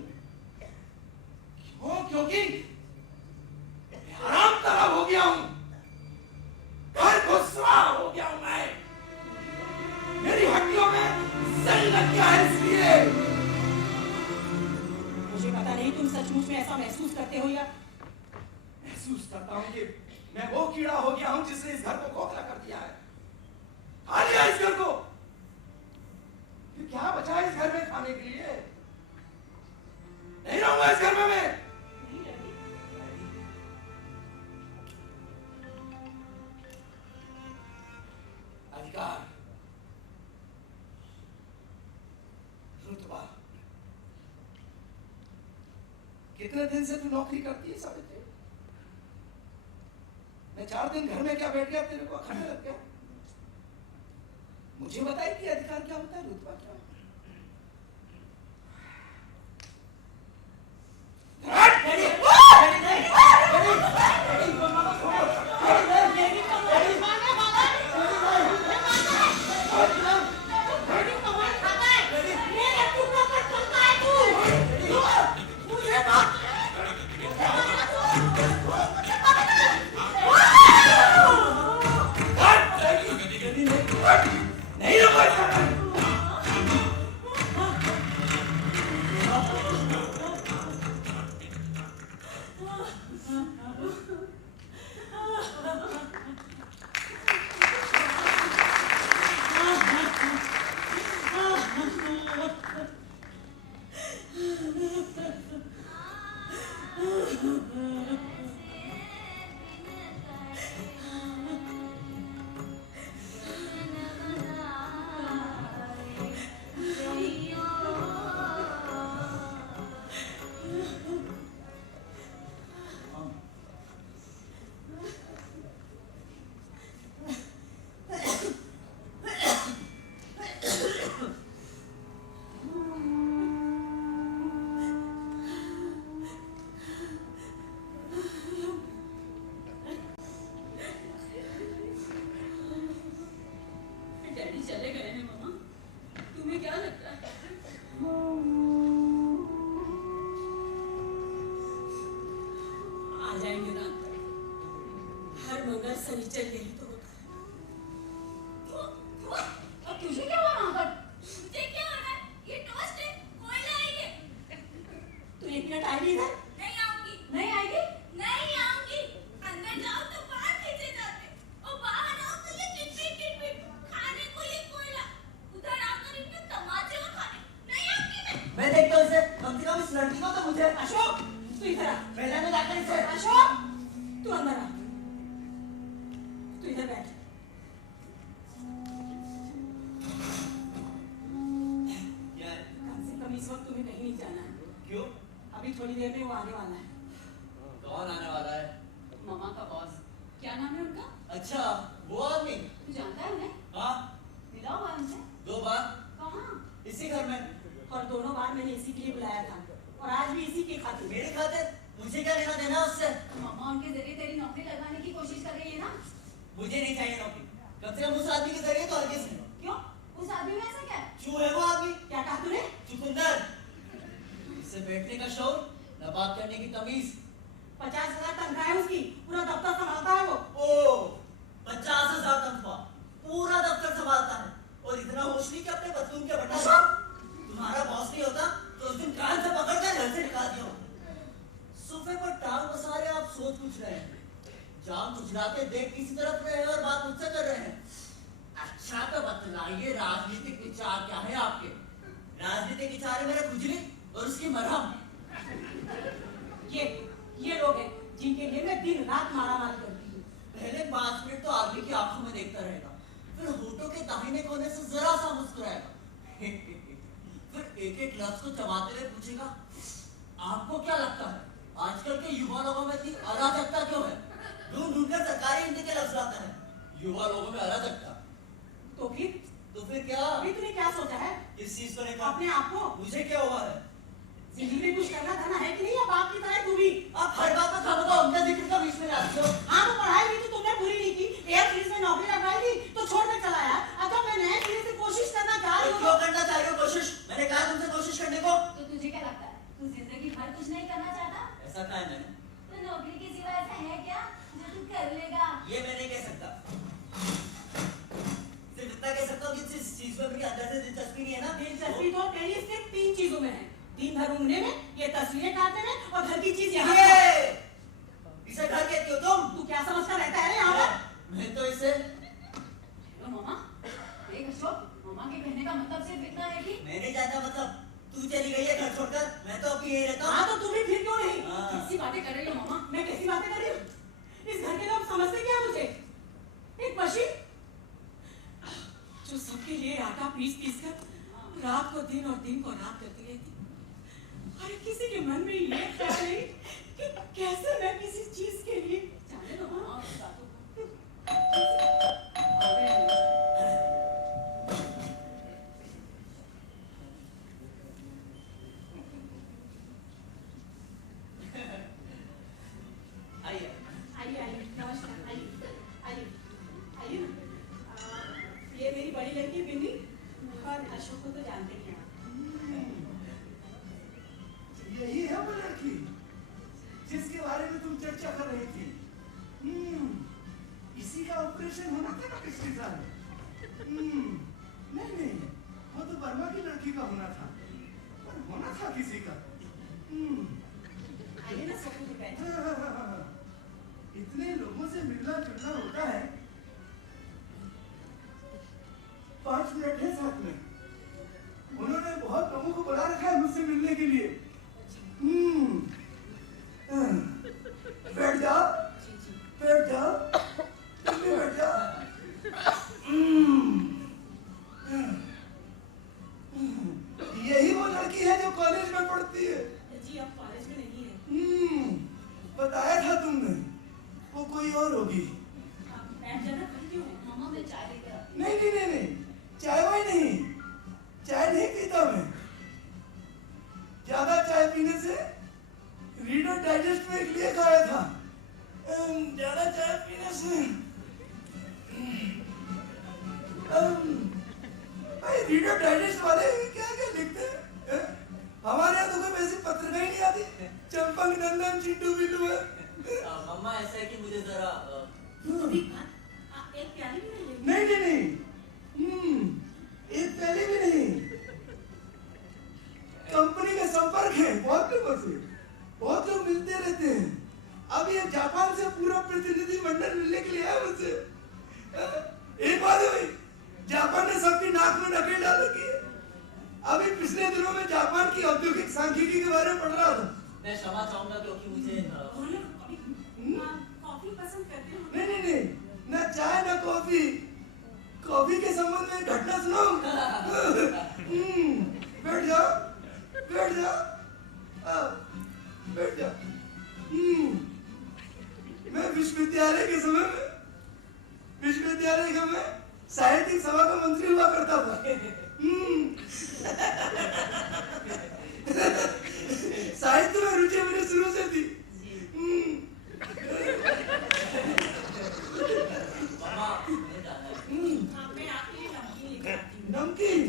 क्योंकि मैं आराम तलब हो गया हूं। घर को सवार हो गया हूं मैं। मेरी हड्डियों में जंग लग गया है इसलिए। मुझे पता नहीं तुम सचमुच में ऐसा महसूस करते हो या? महसूस करता हूं कि मैं वो कीड़ा हो गया हूं जिसने इस घर को खोखला कर दिया है। खा लिया इस घर को। फिर क्या बचा है इस घर में खाने के लिए? नहीं रहूंगा इस घर में मैं। अधिकार, रुतबा, कितने दिन से तू नौकरी करती है सावित्री? मैं 4 दिन घर में क्या बैठ गया, तेरे को खाने लग गया? मुझे बताइए कि अधिकार क्या होता है, रुतबा क्या होता है? नहीं डैडी चले गए हैं मामा। तुम्हें क्या लगता है? आ जाएंगे रात तक। हर मंगल शनिचर यही तो होता है। और तुझे क्या हुआ वहाँ पर? मुझे क्या हो रहा है? ये टोस्ट है, कोयला है ये। तू एक मिनट आएगी इधर? नहीं आऊंगी। नहीं आएगी? नहीं आऊंगी। अंदर जाओ तो बाहर खींचे जाते, और बाहर आओ तो ये किटपिट खाने को ये कोयला, उधर आकर इनके तमाचे और खाने। नहीं आऊंगी मैं देखता हूँ इसे, कम से कम इस लड़की को तो मुझे अशोक तू इधर आ। पहले में जाकर इसे अशोक तू अंदर आ। तू इधर बैठ। क्या है? कम से कम इस वक्त तुम्हें कहीं नहीं जाना है। क्यों? अभी थोड़ी देर में वो आने वाला है। कौन आने वाला है? मामा का बॉस। क्या नाम है उनका? अच्छा, वो आदमी। तू जानता है उन्हें? हाँ, मिला हुआ है उनसे? 2 बार कहाँ? इसी घर में। और दोनों बार मैंने इसी के लिए बुलाया था, और आज भी इसी के खातिर। मेरे खातिर मुझे क्या लेना देना उससे? मामा उनके जरिए तेरी नौकरी लगाने की कोशिश कर रही है ना? मुझे नहीं चाहिए नौकरी, कम से कम उस आदमी के जरिए तो हरगिज नहीं। क्यों? उस आदमी में ऐसा क्या है? क्यों है वो आदमी? क्या कहा तूने? चुकंदर। इससे बैठने का शौक, न बात करने की तमीज। 50,000 तनख्वाह है उसकी, पूरा दफ्तर संभालता है वो। ओ, 50,000 तनख्वाह, पूरा दफ्तर संभालता है, और इतना होश नहीं कि अपने बदलून के बटा। तुम्हारा बॉस नहीं होता तो उस दिन कान से पकड़कर घर से निकाल दिया होता। सोफे पर टांग पसारे आप सोच कुछ रहे हैं, जान गुजराते देख किसी तरफ रहे हैं और बात मुझसे कर रहे हैं। अच्छा तो बतलाइए, राजनीतिक विचार क्या है आपके? राजनीतिक विचार है मेरे खुजली और उसकी मरहम। ये लोग हैं जिनके लिए मैं दिन रात मारामारी करती हूँ। पहले 5 मिनट तो आदमी की आंखों में देखता रहेगा, फिर होठों के दाहिने कोने से जरा सा मुस्कुराएगा, फिर एक लफ्ज को चबाते हुए पूछेगा, आपको क्या लगता है आजकल के युवा लोगों में इतनी अराजकता क्यों है? ढूंढ ढूंढ कर सरकारी हिंदी के लफ्ज लाता है, युवा लोगों में अराजकता। तो फिर क्या? अभी तूने क्या सोचा है? इस चीज को लेकर अपने आप को मुझे क्या हुआ है? जिंदगी में कुछ करना धरना है कि नहीं? अब बाप की तरह तू भी। आप हर बात में खामखा उनका जिक्र का बीच में लाते हो। हाँ, तो पढ़ाई भी तो तुमने पूरी नहीं की। एयर पुलिस में नौकरी लगवाई थी तो छोड़ कर चला आया। अब मैं नए सिरे से कोशिश करना चाह रही हूँ। क्यों करना चाह रही हो कोशिश? मैंने कहा तुमसे कोशिश करने को। तो तुझे क्या लगता है? तू जिंदगी भर कुछ नहीं करना चाहता? ऐसा कहा है मैंने? तो नौकरी के सिवा ऐसा है क्या जो तू कर लेगा? ये मैं नहीं कह सकता, सिर्फ इतना कह सकता हूँ कि जिस चीज में मेरी अंदर से दिलचस्पी नहीं है ना, दिलचस्पी तो तेरी सिर्फ 3 चीजों में है। दिन भर ऊँघने में, ये तस्वीरें काटने में, और घर की चीज यहाँ। इसे घर कहती हो तुम? तू क्या समझता रहता है यहाँ पर? मैं तो इसे हेलो मामा, देख अशोक, मामा के कहने का मतलब सिर्फ इतना है कि मैं नहीं जानता, मतलब तू चली गई है घर छोड़कर, मैं तो अभी यही रहता हूँ। हाँ, तो तू भी फिर क्यों नहीं? कैसी बातें कर रही हो मामा? मैं कैसी बातें कर रही हूँ? इस घर के लोग समझते क्या मुझे? एक मशीन जो सबके लिए आटा पीस कर रात को दिन और दिन को रात करती रहती। अरे किसी के मन में ये ख्याल नहीं कि कैसे मैं किसी चीज के लिए। जाने दो मामा उस बातों को। अबे, आइए। आइए, नमस्कार, आइए ना। ये मेरी बड़ी लड़की बिन्नी, और अशोक को तो जानते ही हैं। यही है वो लड़की जिसके बारे में तुम चर्चा कर रही थी। इसी का ऑपरेशन होना था ना पिछले साल। नहीं, वो तो वर्मा की लड़की का होना था, पर होना था किसी का। आइए ना, सब कुछ बैठे। इतने लोगों से मिलना जुलना होता है। 5 मिनट है साथ में, उन्होंने बहुत लोगों को बुला रखा है मुझसे मिलने के लिए। बैठ जाओ, बैठ जाओ, तुम भी बैठ जाओ। यही वो लड़की है जो कॉलेज में पढ़ती है। जी, अब कॉलेज में नहीं है। बताया था तुमने, वो कोई और होगी। आप बैठ जाना, खड़ी क्यों है? मामा मैं चाय लेकर आती नहीं, चाय वाय नहीं, चाय नहीं पीता मैं। ज्यादा चाय पीने से रीडर डाइजेस्ट में एक लेख आया था, ज्यादा चाय पीने से रीडर डाइजेस्ट वाले क्या क्या लिखते हैं? हमारे यहाँ तो कोई वैसी पत्रिका ही नहीं आती। चंपक नंदन चिंटू बिल्लू है। मम्मा ऐसा है कि मुझे जरा एक प्याली भी नहीं लेंगे? नहीं नहीं नहीं, एक पहले भी नहीं। कंपनी का संपर्क है बहुत लोगों से, बहुत लोग मिलते रहते हैं। अब ये जापान से पूरा प्रतिनिधि मंडल मिलने के लिए आया मुझसे। एक बात है भाई, जापान ने सबकी नाक में नकेल डाल रखी है। अभी पिछले दिनों में जापान की औद्योगिक सांख्यिकी के बारे में पढ़ रहा था। मैं क्षमा चाहूंगा क्योंकि मुझे कॉफी पसंद करते हो? नहीं नहीं नहीं, ना चाय ना कॉफी। कॉफी के संबंध में घटना सुनाऊं? बैठ जाओ, बैठ जाओ, बैठ जाओ। मैं विश्वविद्यालय के समय में साहित्यिक सभा का मंत्री हुआ करता था। साहित्य में रुचि मेरी शुरू से थी। मम्मा मैं जाना है। मैं आपके लिए नमकीन लेकर आती हूँ। नमकीन?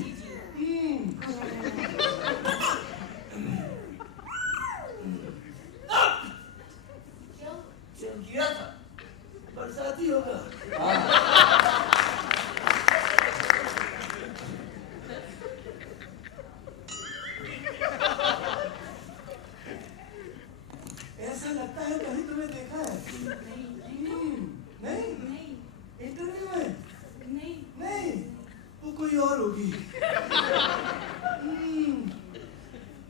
कीड़ा था। बरसाती होगा। ऐसा लगता है कहीं तुम्हें देखा है। नहीं? इंटरव्यू में? नहीं, वो कोई और होगी।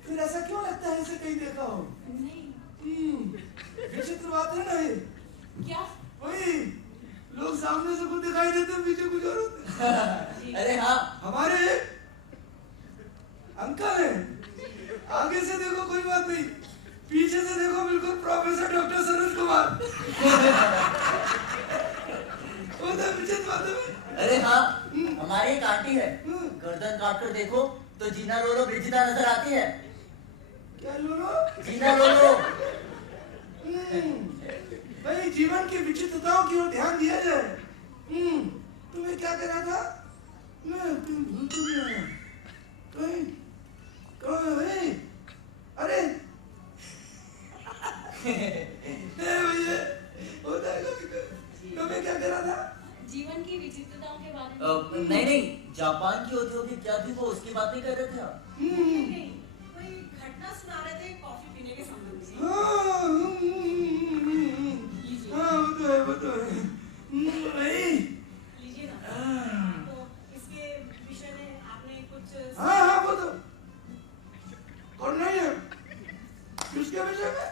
फिर ऐसा क्यों लगता है इसे कहीं देखा हो? विचित्र बात है ना ये। क्या? वही, लोग सामने से कुछ दिखाई देते हैं, पीछे कुछ और होते हैं। अरे हाँ, हमारे अंकल हैं। आगे से देखो कोई बात नहीं, पीछे से देखो बिल्कुल प्रोफेसर डॉक्टर सरोज कुमार। वो तो विचित्र बात है। अरे हाँ, हमारी एक आंटी है। गर्दन काट कर देखो तो जीना लोलो ब्रिजिदा नजर आती है। क्या लोलो? जीना लोलो। भाई जीवन की विचित्रताओं की ओर ध्यान दिया जाए। तुम्हें क्या कहना था? मैं तुम भूल तो नहीं आया। कहाँ है भाई? अरे भैया होता है कभी। तुम्हें क्या कहना था? जीवन की विचित्रताओं के बारे में। नहीं, जापान की औद्योगिक क्या थी वो उसकी बात नहीं कर रहे थे आप? नहीं, कोई घटना सुना रहे थे कॉफी पीने के संबंध में। हाँ, वो तो है। भाई लीजिए ना। तो इसके विषय में आपने कुछ? हाँ, वो तो और नहीं है। किसके विषय में?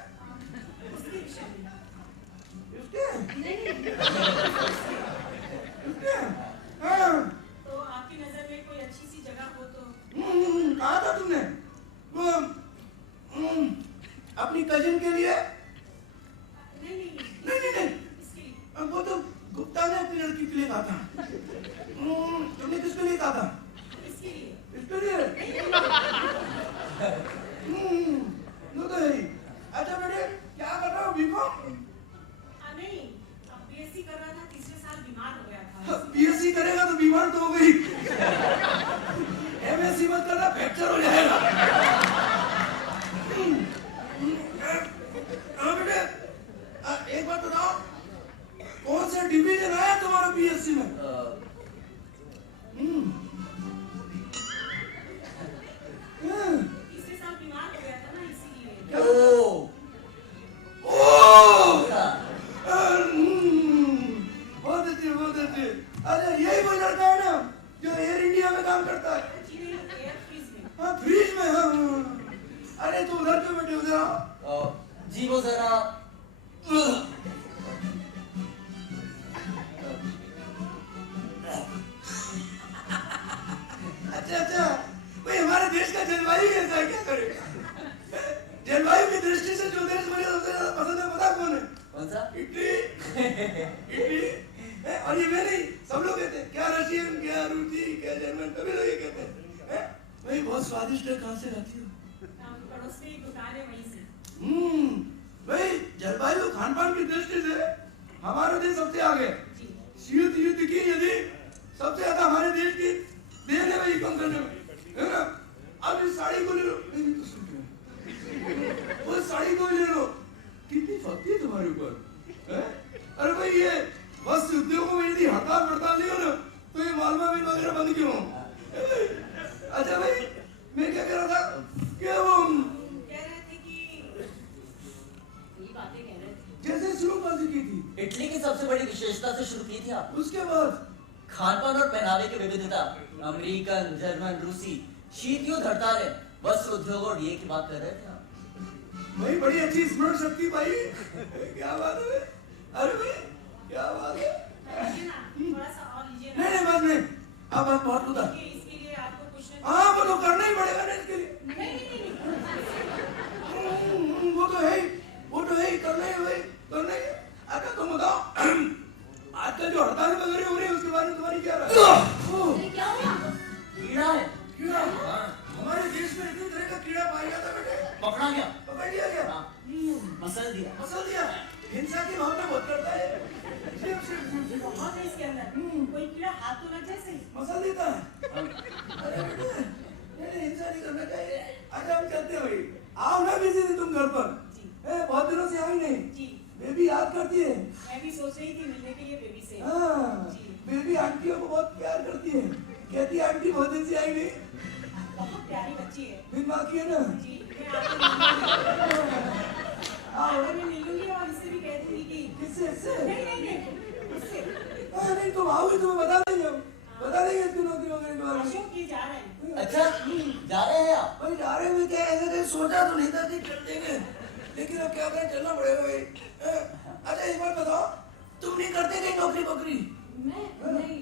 उसके विषय में। इसके? नहीं। इसके? हाँ। तो आपकी नजर में कोई अच्छी सी जगह हो तो? कहा था तुमने? वो अपनी कजिन के लिए? नहीं। इसके लिए। वो तो गुप्ता ने अपनी लड़की के लिए कहा था। तुमने किसके लिए कहा था? इसके लिए। इसके लिए? वो तो है ही। अच्छा बेटे, क्या कर रहा हो? बीकॉम? नहीं, अब बीएससी कर रहा था, तीसरे साल बीमार हो गया था। बीएससी करेगा तो बीमार तो हो गई। एमएससी मत करना, फ्रैक्चर हो जाएगा। बेटे, एक बात बताओ, कौन सा डिवीजन आया तुम्हारा बीएससी में? तीसरे साल बीमार हो गया था ना, इसीलिए। बहुत अच्छे। अरे यही वो लड़का है ना जो एयर इंडिया में काम करता है? जी नहीं, एयर फ्रीज में। हाँ, फ्रीज में। हाँ। अरे तो उधर क्यों बैठे? उधर आओ। जी वो जरा अच्छा, भाई हमारे देश का जलवायु ऐसा है, क्या करेगा? जलवायु की दृष्टि से जो देश मुझे सबसे ज्यादा पसंद है, पता कौन है? कौन सा? इटली। और ये मैं नहीं, सब लोग कहते हैं। क्या रशियन, क्या रूसी, क्या जर्मन, सभी लोग ये कहते हैं। भाई बहुत स्वादिष्ट है। कहाँ से लाती हो? पड़ोस में ही दुकान है, वहीं से। भाई जलवायु खान पान की दृष्टि से हमारा देश सबसे आगे। शीत युद्ध की यदि सबसे ज्यादा हमारे देश की देन है भाई कम करने खानपान और पहनावे की विविधता, अमेरिकन, जर्मन, रूसी, शीत युद्ध हड़तालें, वस्त्र उद्योग और ये की बात कर रहे थे आप। भाई बड़ी अच्छी स्मरण शक्ति भाई, क्या बात है। अरे भाई क्या बात है। थोड़ा सा और लीजिए नहीं नहीं बात नहीं, अब आप बहुत उधर। इसके लिए आपको कुछ ना हाँ वो तो करना ही पड़ेगा ना इसके लिए। नहीं वो तो है ही, वो तो है ही, करना ही भाई, करना ही। अच्छा तुम बताओ आजकल जो हड़तालें वगैरह हो रही है उसके बारे में तुम्हारी क्या राय है? क्या हुआ? कीड़ा है। कीड़ा? हमारे देश में इतनी तरह का कीड़ा पाया जाता है बेटे। पकड़ा गया। पकड़ लिया गया। हाँ, मसल दिया। मसल दिया। हिंसा की भावना बहुत करता है। बहुत है इसके अंदर। कोई कीड़ा हाथ तो लग जाए सही। मसल देता है। अरे बेटे, नहीं हिंसा नहीं करना चाहिए। अच्छा हम चलते हैं भाई। आओ ना किसी दिन तुम घर पर। बहुत दिनों से आई नहीं। जी बेबी याद करती है। मैं भी सोच रही थी मिलने के लिए बेबी से। हाँ, जी। बेबी आंटियों को बहुत प्यार करती है। कहती है आंटी बहुत दिन से आई नहीं। बहुत प्यारी बच्ची है। फिर माँ की है ना। जी मैं आपको मिल लूंगी और इससे भी कह दूंगी कि किससे इससे? नहीं इससे नहीं तुम आओगे तुम्हें बता देंगे हम। बता देंगे इसकी नौकरी वगैरह के बारे में। अशोक ये जा रहे हैं। अच्छा, जा रहे हैं आप? भाई जा रहे हुए क्या ऐसे कहीं सोचा तो नहीं था कि कर देंगे, लेकिन अब क्या करें चलना पड़ेगा भाई। अच्छा एक बात बताओ, तुम नहीं करते कहीं नौकरी वोकरी? मैं नहीं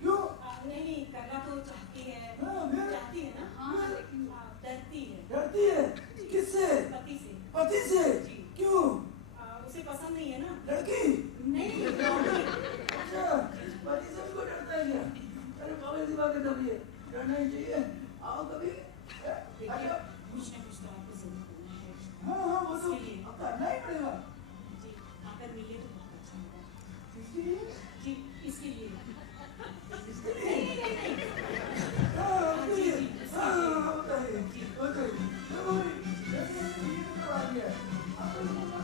क्यों? नहीं करना तो चाहती है। हाँ, फिर? चाहती है ना। हाँ, लेकिन डरती है डरती है? किससे? पति से। पति से? जी। क्यों? उसे पसंद नहीं है ना। लड़की? नहीं अच्छा पति से भी कोई डरता है क्या? अरे बाबा ऐसी बात कर रही है, डरना ही चाहिए। आओ कभी। देखिए अच्छा कुछ ना कुछ तो आपको जरूर करना है। हाँ वो तो इसके लिए। अब करना ही पड़ेगा। जी आकर मिले तो बहुत अच्छा होगा। इसके लिए? जी इसके लिए। इसके लिए? नहीं हाँ उसके लिए। हाँ बताइए बताइए। तो भाई ये तो आ गया। आप लोगों को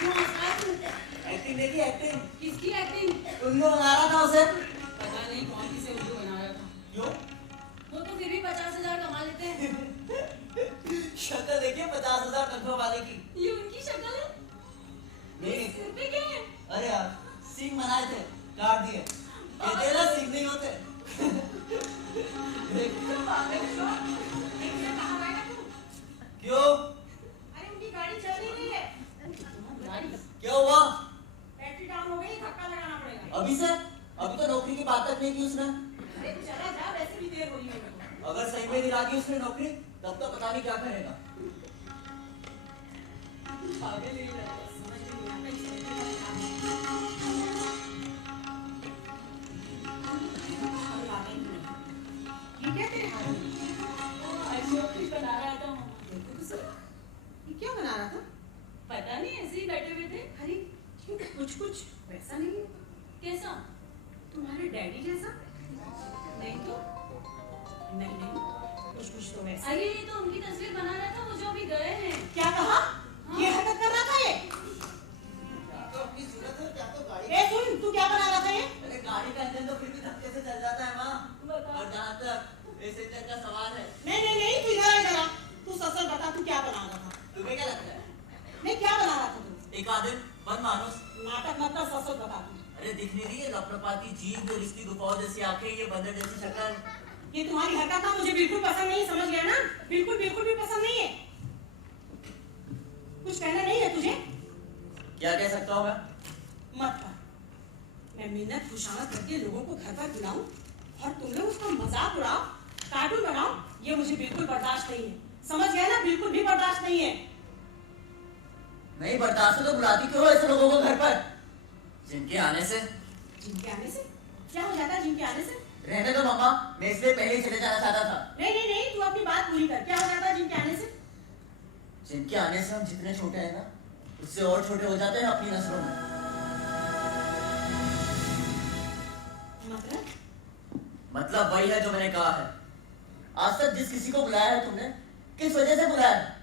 क्यों हंसा है? एक्टिंग देखी एक्टिंग? किसकी एक्टिंग? उल्लू बना रहा था उसे। पता नहीं कौन किसे उल्लू बना रहा था। क्यों? वो तो फिर भी 50,000 कमा लेते हैं। शक्ल देखिए 50,000 तनख्वाह वाले की। ये उनकी शक्ल है? नहीं सिर पे क्या है? अरे यार सिंह बनाए थे, काट दिए। कहते हैं ना सिंह नहीं होते। क्यों? अरे उनकी गाड़ी चल नहीं रही है। क्या हुआ? बैटरी डाउन हो गई, धक्का लगाना पड़ेगा। अभी से? अभी तो नौकरी की बात तक नहीं की उसने। अरे चला जा, वैसे भी देर हो रही है। अगर सही में दिला दी उसने नौकरी तब तो पता नहीं क्या करेगा। पागल ही लगता है, समझ में नहीं आता इस लड़के का क्या है। अब आ गई नहीं। ये क्या तेरे हाथ में? अशोक भी बना रहा था मामा। देखो तो सही। ये क्या बना रहा था? पता नहीं ऐसे ही बैठे हुए थे। अरे क्यों कुछ वैसा नहीं है। कैसा? तुम्हारे डैडी जैसा? नहीं तो। नहीं कुछ तो वैसा। अरे ये तो उनकी तस्वीर बना रहा था, वो जो अभी गए हैं। क्या कहा? ये हरकत कर रहा था ये? तो अपनी सूरत है क्या तो गाड़ी। ए सुन, तू क्या बना रहा था ये? अरे गाड़ी का इंजन तो फिर भी धक्के से चल जाता है माँ। बता। और जहाँ तक इस इंजन का सवाल है, नहीं तू इधर आ जरा। तू सच बता, तू क्या बना रहा था? तुम्हें क्या लगता है? नहीं क्या बना रहा था तू? एक आदमी बन मानुस। नाटक मत कर, सच बता तू। अरे दिख नहीं रही है लपलपाती जीभ और इसकी गुफाओं जैसी आंखें, ये बंदर जैसी शक्ल। ये तुम्हारी हरकत ना मुझे बिल्कुल पसंद नहीं, समझ गया ना? बिल्कुल भी पसंद नहीं है। कुछ कहना नहीं है तुझे? क्या कह सकता हूँ मैं? मत कर। मैं मिन्नत खुशामद करके लोगों को घर पर बुलाऊं और तुम लोग उसका मजाक उड़ाओ, कार्टून बनाओ, ये मुझे बिल्कुल बर्दाश्त नहीं है। समझ गया ना? बिल्कुल भी बर्दाश्त नहीं है। नहीं बर्दाश्त तो बुलाती क्यों हो ऐसे लोगों को घर पर? जिनके आने से जिनके आने से क्या हो जाता है? जिनके आने से रहने दो मामा, मैं इसलिए पहले ही चले जाना चाहता था। नहीं तू अपनी बात पूरी कर। क्या हो जाता है जिनके आने से? जिनके आने से हम जितने छोटे हैं ना, उससे और छोटे हो जाते हैं अपनी नस्लों में। मतलब वही है जो मैंने कहा है। आज तक जिस किसी को बुलाया है तुमने, किस वजह से बुलाया है?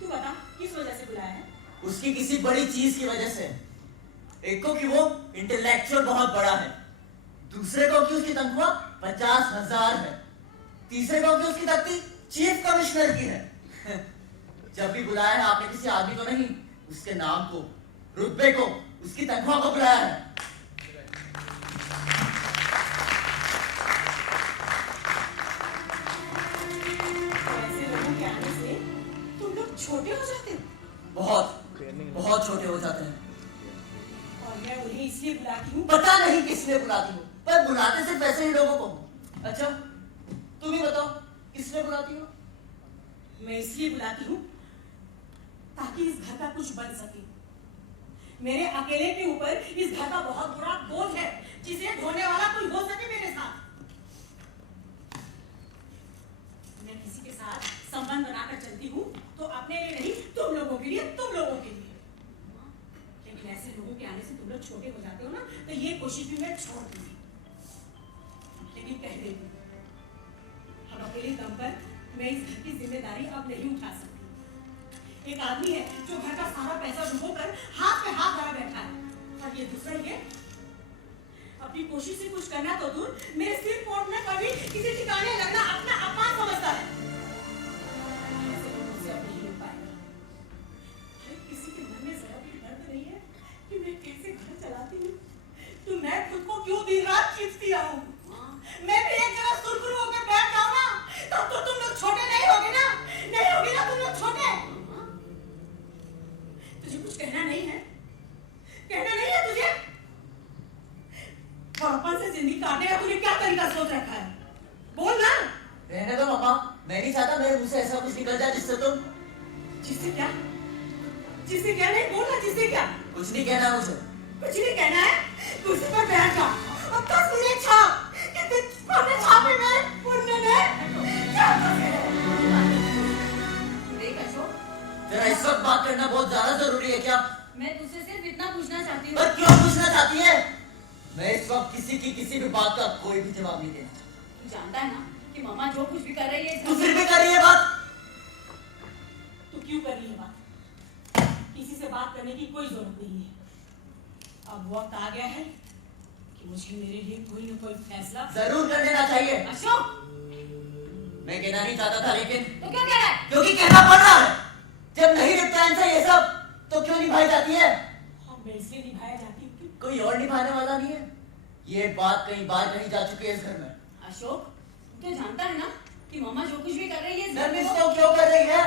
तू बता किस वजह से बुलाया है? उसकी किसी बड़ी चीज की वजह से। एक को कि वो इंटेलेक्चुअल बहुत बड़ा है, दूसरे को कि उसकी तनख्वाह 50,000 है, तीसरे को कि उसकी तख्ती चीफ कमिश्नर की है। जब भी बुलाया है आपने किसी आदमी को नहीं, उसके नाम को, रुतबे को, उसकी तनख्वाह को बुलाया है। ऐसे लोगों के आने से तुम लोग छोटे हो जाते हो। बहुत बहुत छोटे हो जाते हैं। और मैं उन्हें इसलिए बुलाती हूँ, पता नहीं किस लिए बुलाती हूँ, पर बुलाते सिर्फ वैसे ही लोगों को। अच्छा तुम ही बताओ किस लिए बुलाती हो? मैं इसलिए बुलाती हूँ ताकि इस घर का कुछ बन सके। मेरे अकेले के ऊपर इस घर का बहुत बड़ा बोझ है, जिसे ढोने वाला कोई हो सके मेरे साथ। मैं किसी के साथ संबंध बनाकर चलती हूँ तो अपने लिए नहीं, तुम लोगों के लिए, तुम लोगों के लिए। लेकिन ऐसे लोगों के आने से तुम लोग छोटे हो जाते हो ना, तो ये कोशिश भी मैं छोड़ दूंगी। लेकिन कह देती हूँ, हम अकेले दम पर मैं इस घर की जिम्मेदारी अब नहीं उठा सकती। एक आदमी है जो घर का सारा पैसा डुबोकर हाथ पे हाथ धरा बैठा है, और ये दूसरा ही है अपनी कोशिश से कुछ करना तो दूर, मेरे सिर पोट में कभी किसी ठिकाने लगना अपना अपमान समझता है। ऐसे लोग मुझसे अब नहीं मिल पाएगा। अरे किसी के मन में जरा भी दर्द नहीं है कि मैं कैसे घर चलाती हूँ, तो मैं खुद को क्यों दिन रात खींचती आऊँ। मैं भी एक जगह सुरखुरु होकर बैठ जाऊँ ना, तब तो तुम लोग छोटे नहीं होगे ना, नहीं होगे ना तुम लोग छोटे। तुझे कुछ कहना नहीं है, कहना नहीं है तुझे? बड़पन से जिंदगी काटने का तूने क्या तरीका सोच रखा है, बोल ना। रहने दो मामा, मैं नहीं चाहता मेरे मुंह से ऐसा कुछ निकल जाए जिससे तुम। जिससे क्या? जिससे क्या? नहीं बोलना, जिससे क्या? कुछ नहीं कहना मुझे। कुछ नहीं कहना है? कुर्सी पर बैठ जा और तस्वीरें छाप कि तुझे छापे में पुण्य ने क्या करे। देख अशोक, तेरा इस वक्त बात करना बहुत ज्यादा जरूरी है क्या? मैं तुझसे सिर्फ इतना पूछना चाहती हूँ। पर क्यों पूछना चाहती है? मैं इस वक्त किसी की किसी भी बात का कोई भी जवाब नहीं देना चाहता। तू जानता है ना कि मामा जो कुछ भी कर रही है, तू फिर भी कर रही है बात। तू क्यों कर रही है बात? किसी से बात करने की कोई जरूरत नहीं है। अब वक्त आ गया है कि मुझे मेरे लिए कोई न कोई फैसला जरूर कर लेना चाहिए। अशोक, मैं कहना नहीं चाहता था, लेकिन तो क्यों कह रहा है? क्योंकि कहना पड़ रहा है। जब नहीं निपटा इनसे ये सब तो क्यों निभाई जाती है? हाँ, मैं इसलिए निभाया जाती हूँ कि कोई और निभाने वाला नहीं है। ये बात कई बार कही जा चुकी है इस घर में। अशोक, तू तो जानता है ना कि मामा जो कुछ भी कर रही है, इस घर नरमिस में तो क्यों कर रही है?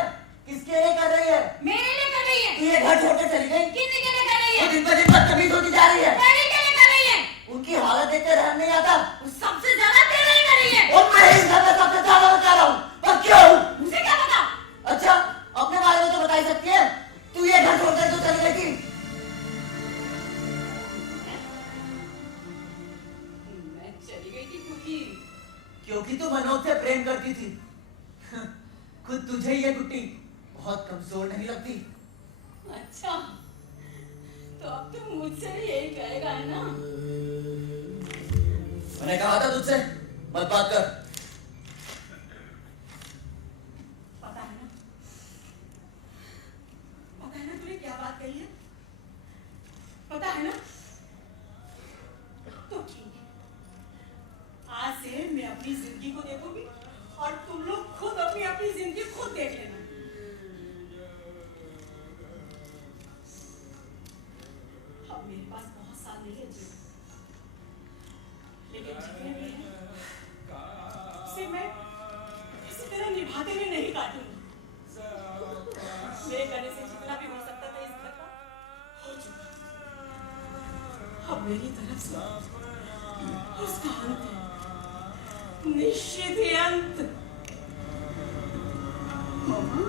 किसके लिए कर रही है? मेरे लिए कर रही है। तू ये घर छोड़ के चली गई, किसी के लिए कर रही है? वो दिन पर दिन बदतमीज होती जा रही है। तेरे के लिए कर रही है। उनकी हालत देखकर रहम नहीं आता। वो सबसे ज्यादा तेरे लिए कर रही है। और मैं इस घर में सबसे ज्यादा बता रहा हूँ, पर क्यों? मुझे क्या पता? अच्छा, अपने बारे में तो बता ही सकती है। तू ये घर छोड़कर तो चली गई थी। मैं चली गई थी क्योंकि तू मनोज से प्रेम करती थी। खुद तुझे ये गुट्टी बहुत कमजोर नहीं लगती? अच्छा, तो अब तू मुझसे भी यही कहेगा है ना? मैंने कहा था तुझसे मत बात कर। पता है ना तूने क्या बात कही है? पता है ना? तो ठीक है, आज से मैं अपनी जिंदगी को देखूंगी और तुम लोग खुद अपनी अपनी जिंदगी खुद देख लेना। अब मेरे पास बहुत साल नहीं है जी, लेकिन जितने भी हैं उसे मैं किसी तरह निभाते हुए नहीं काटूंगी। मेरे करने से जितना भी हो सकता था इस घर का हो चुका। अब मेरी तरफ से उसका अंत है, निश्चित ही अंत। मामा,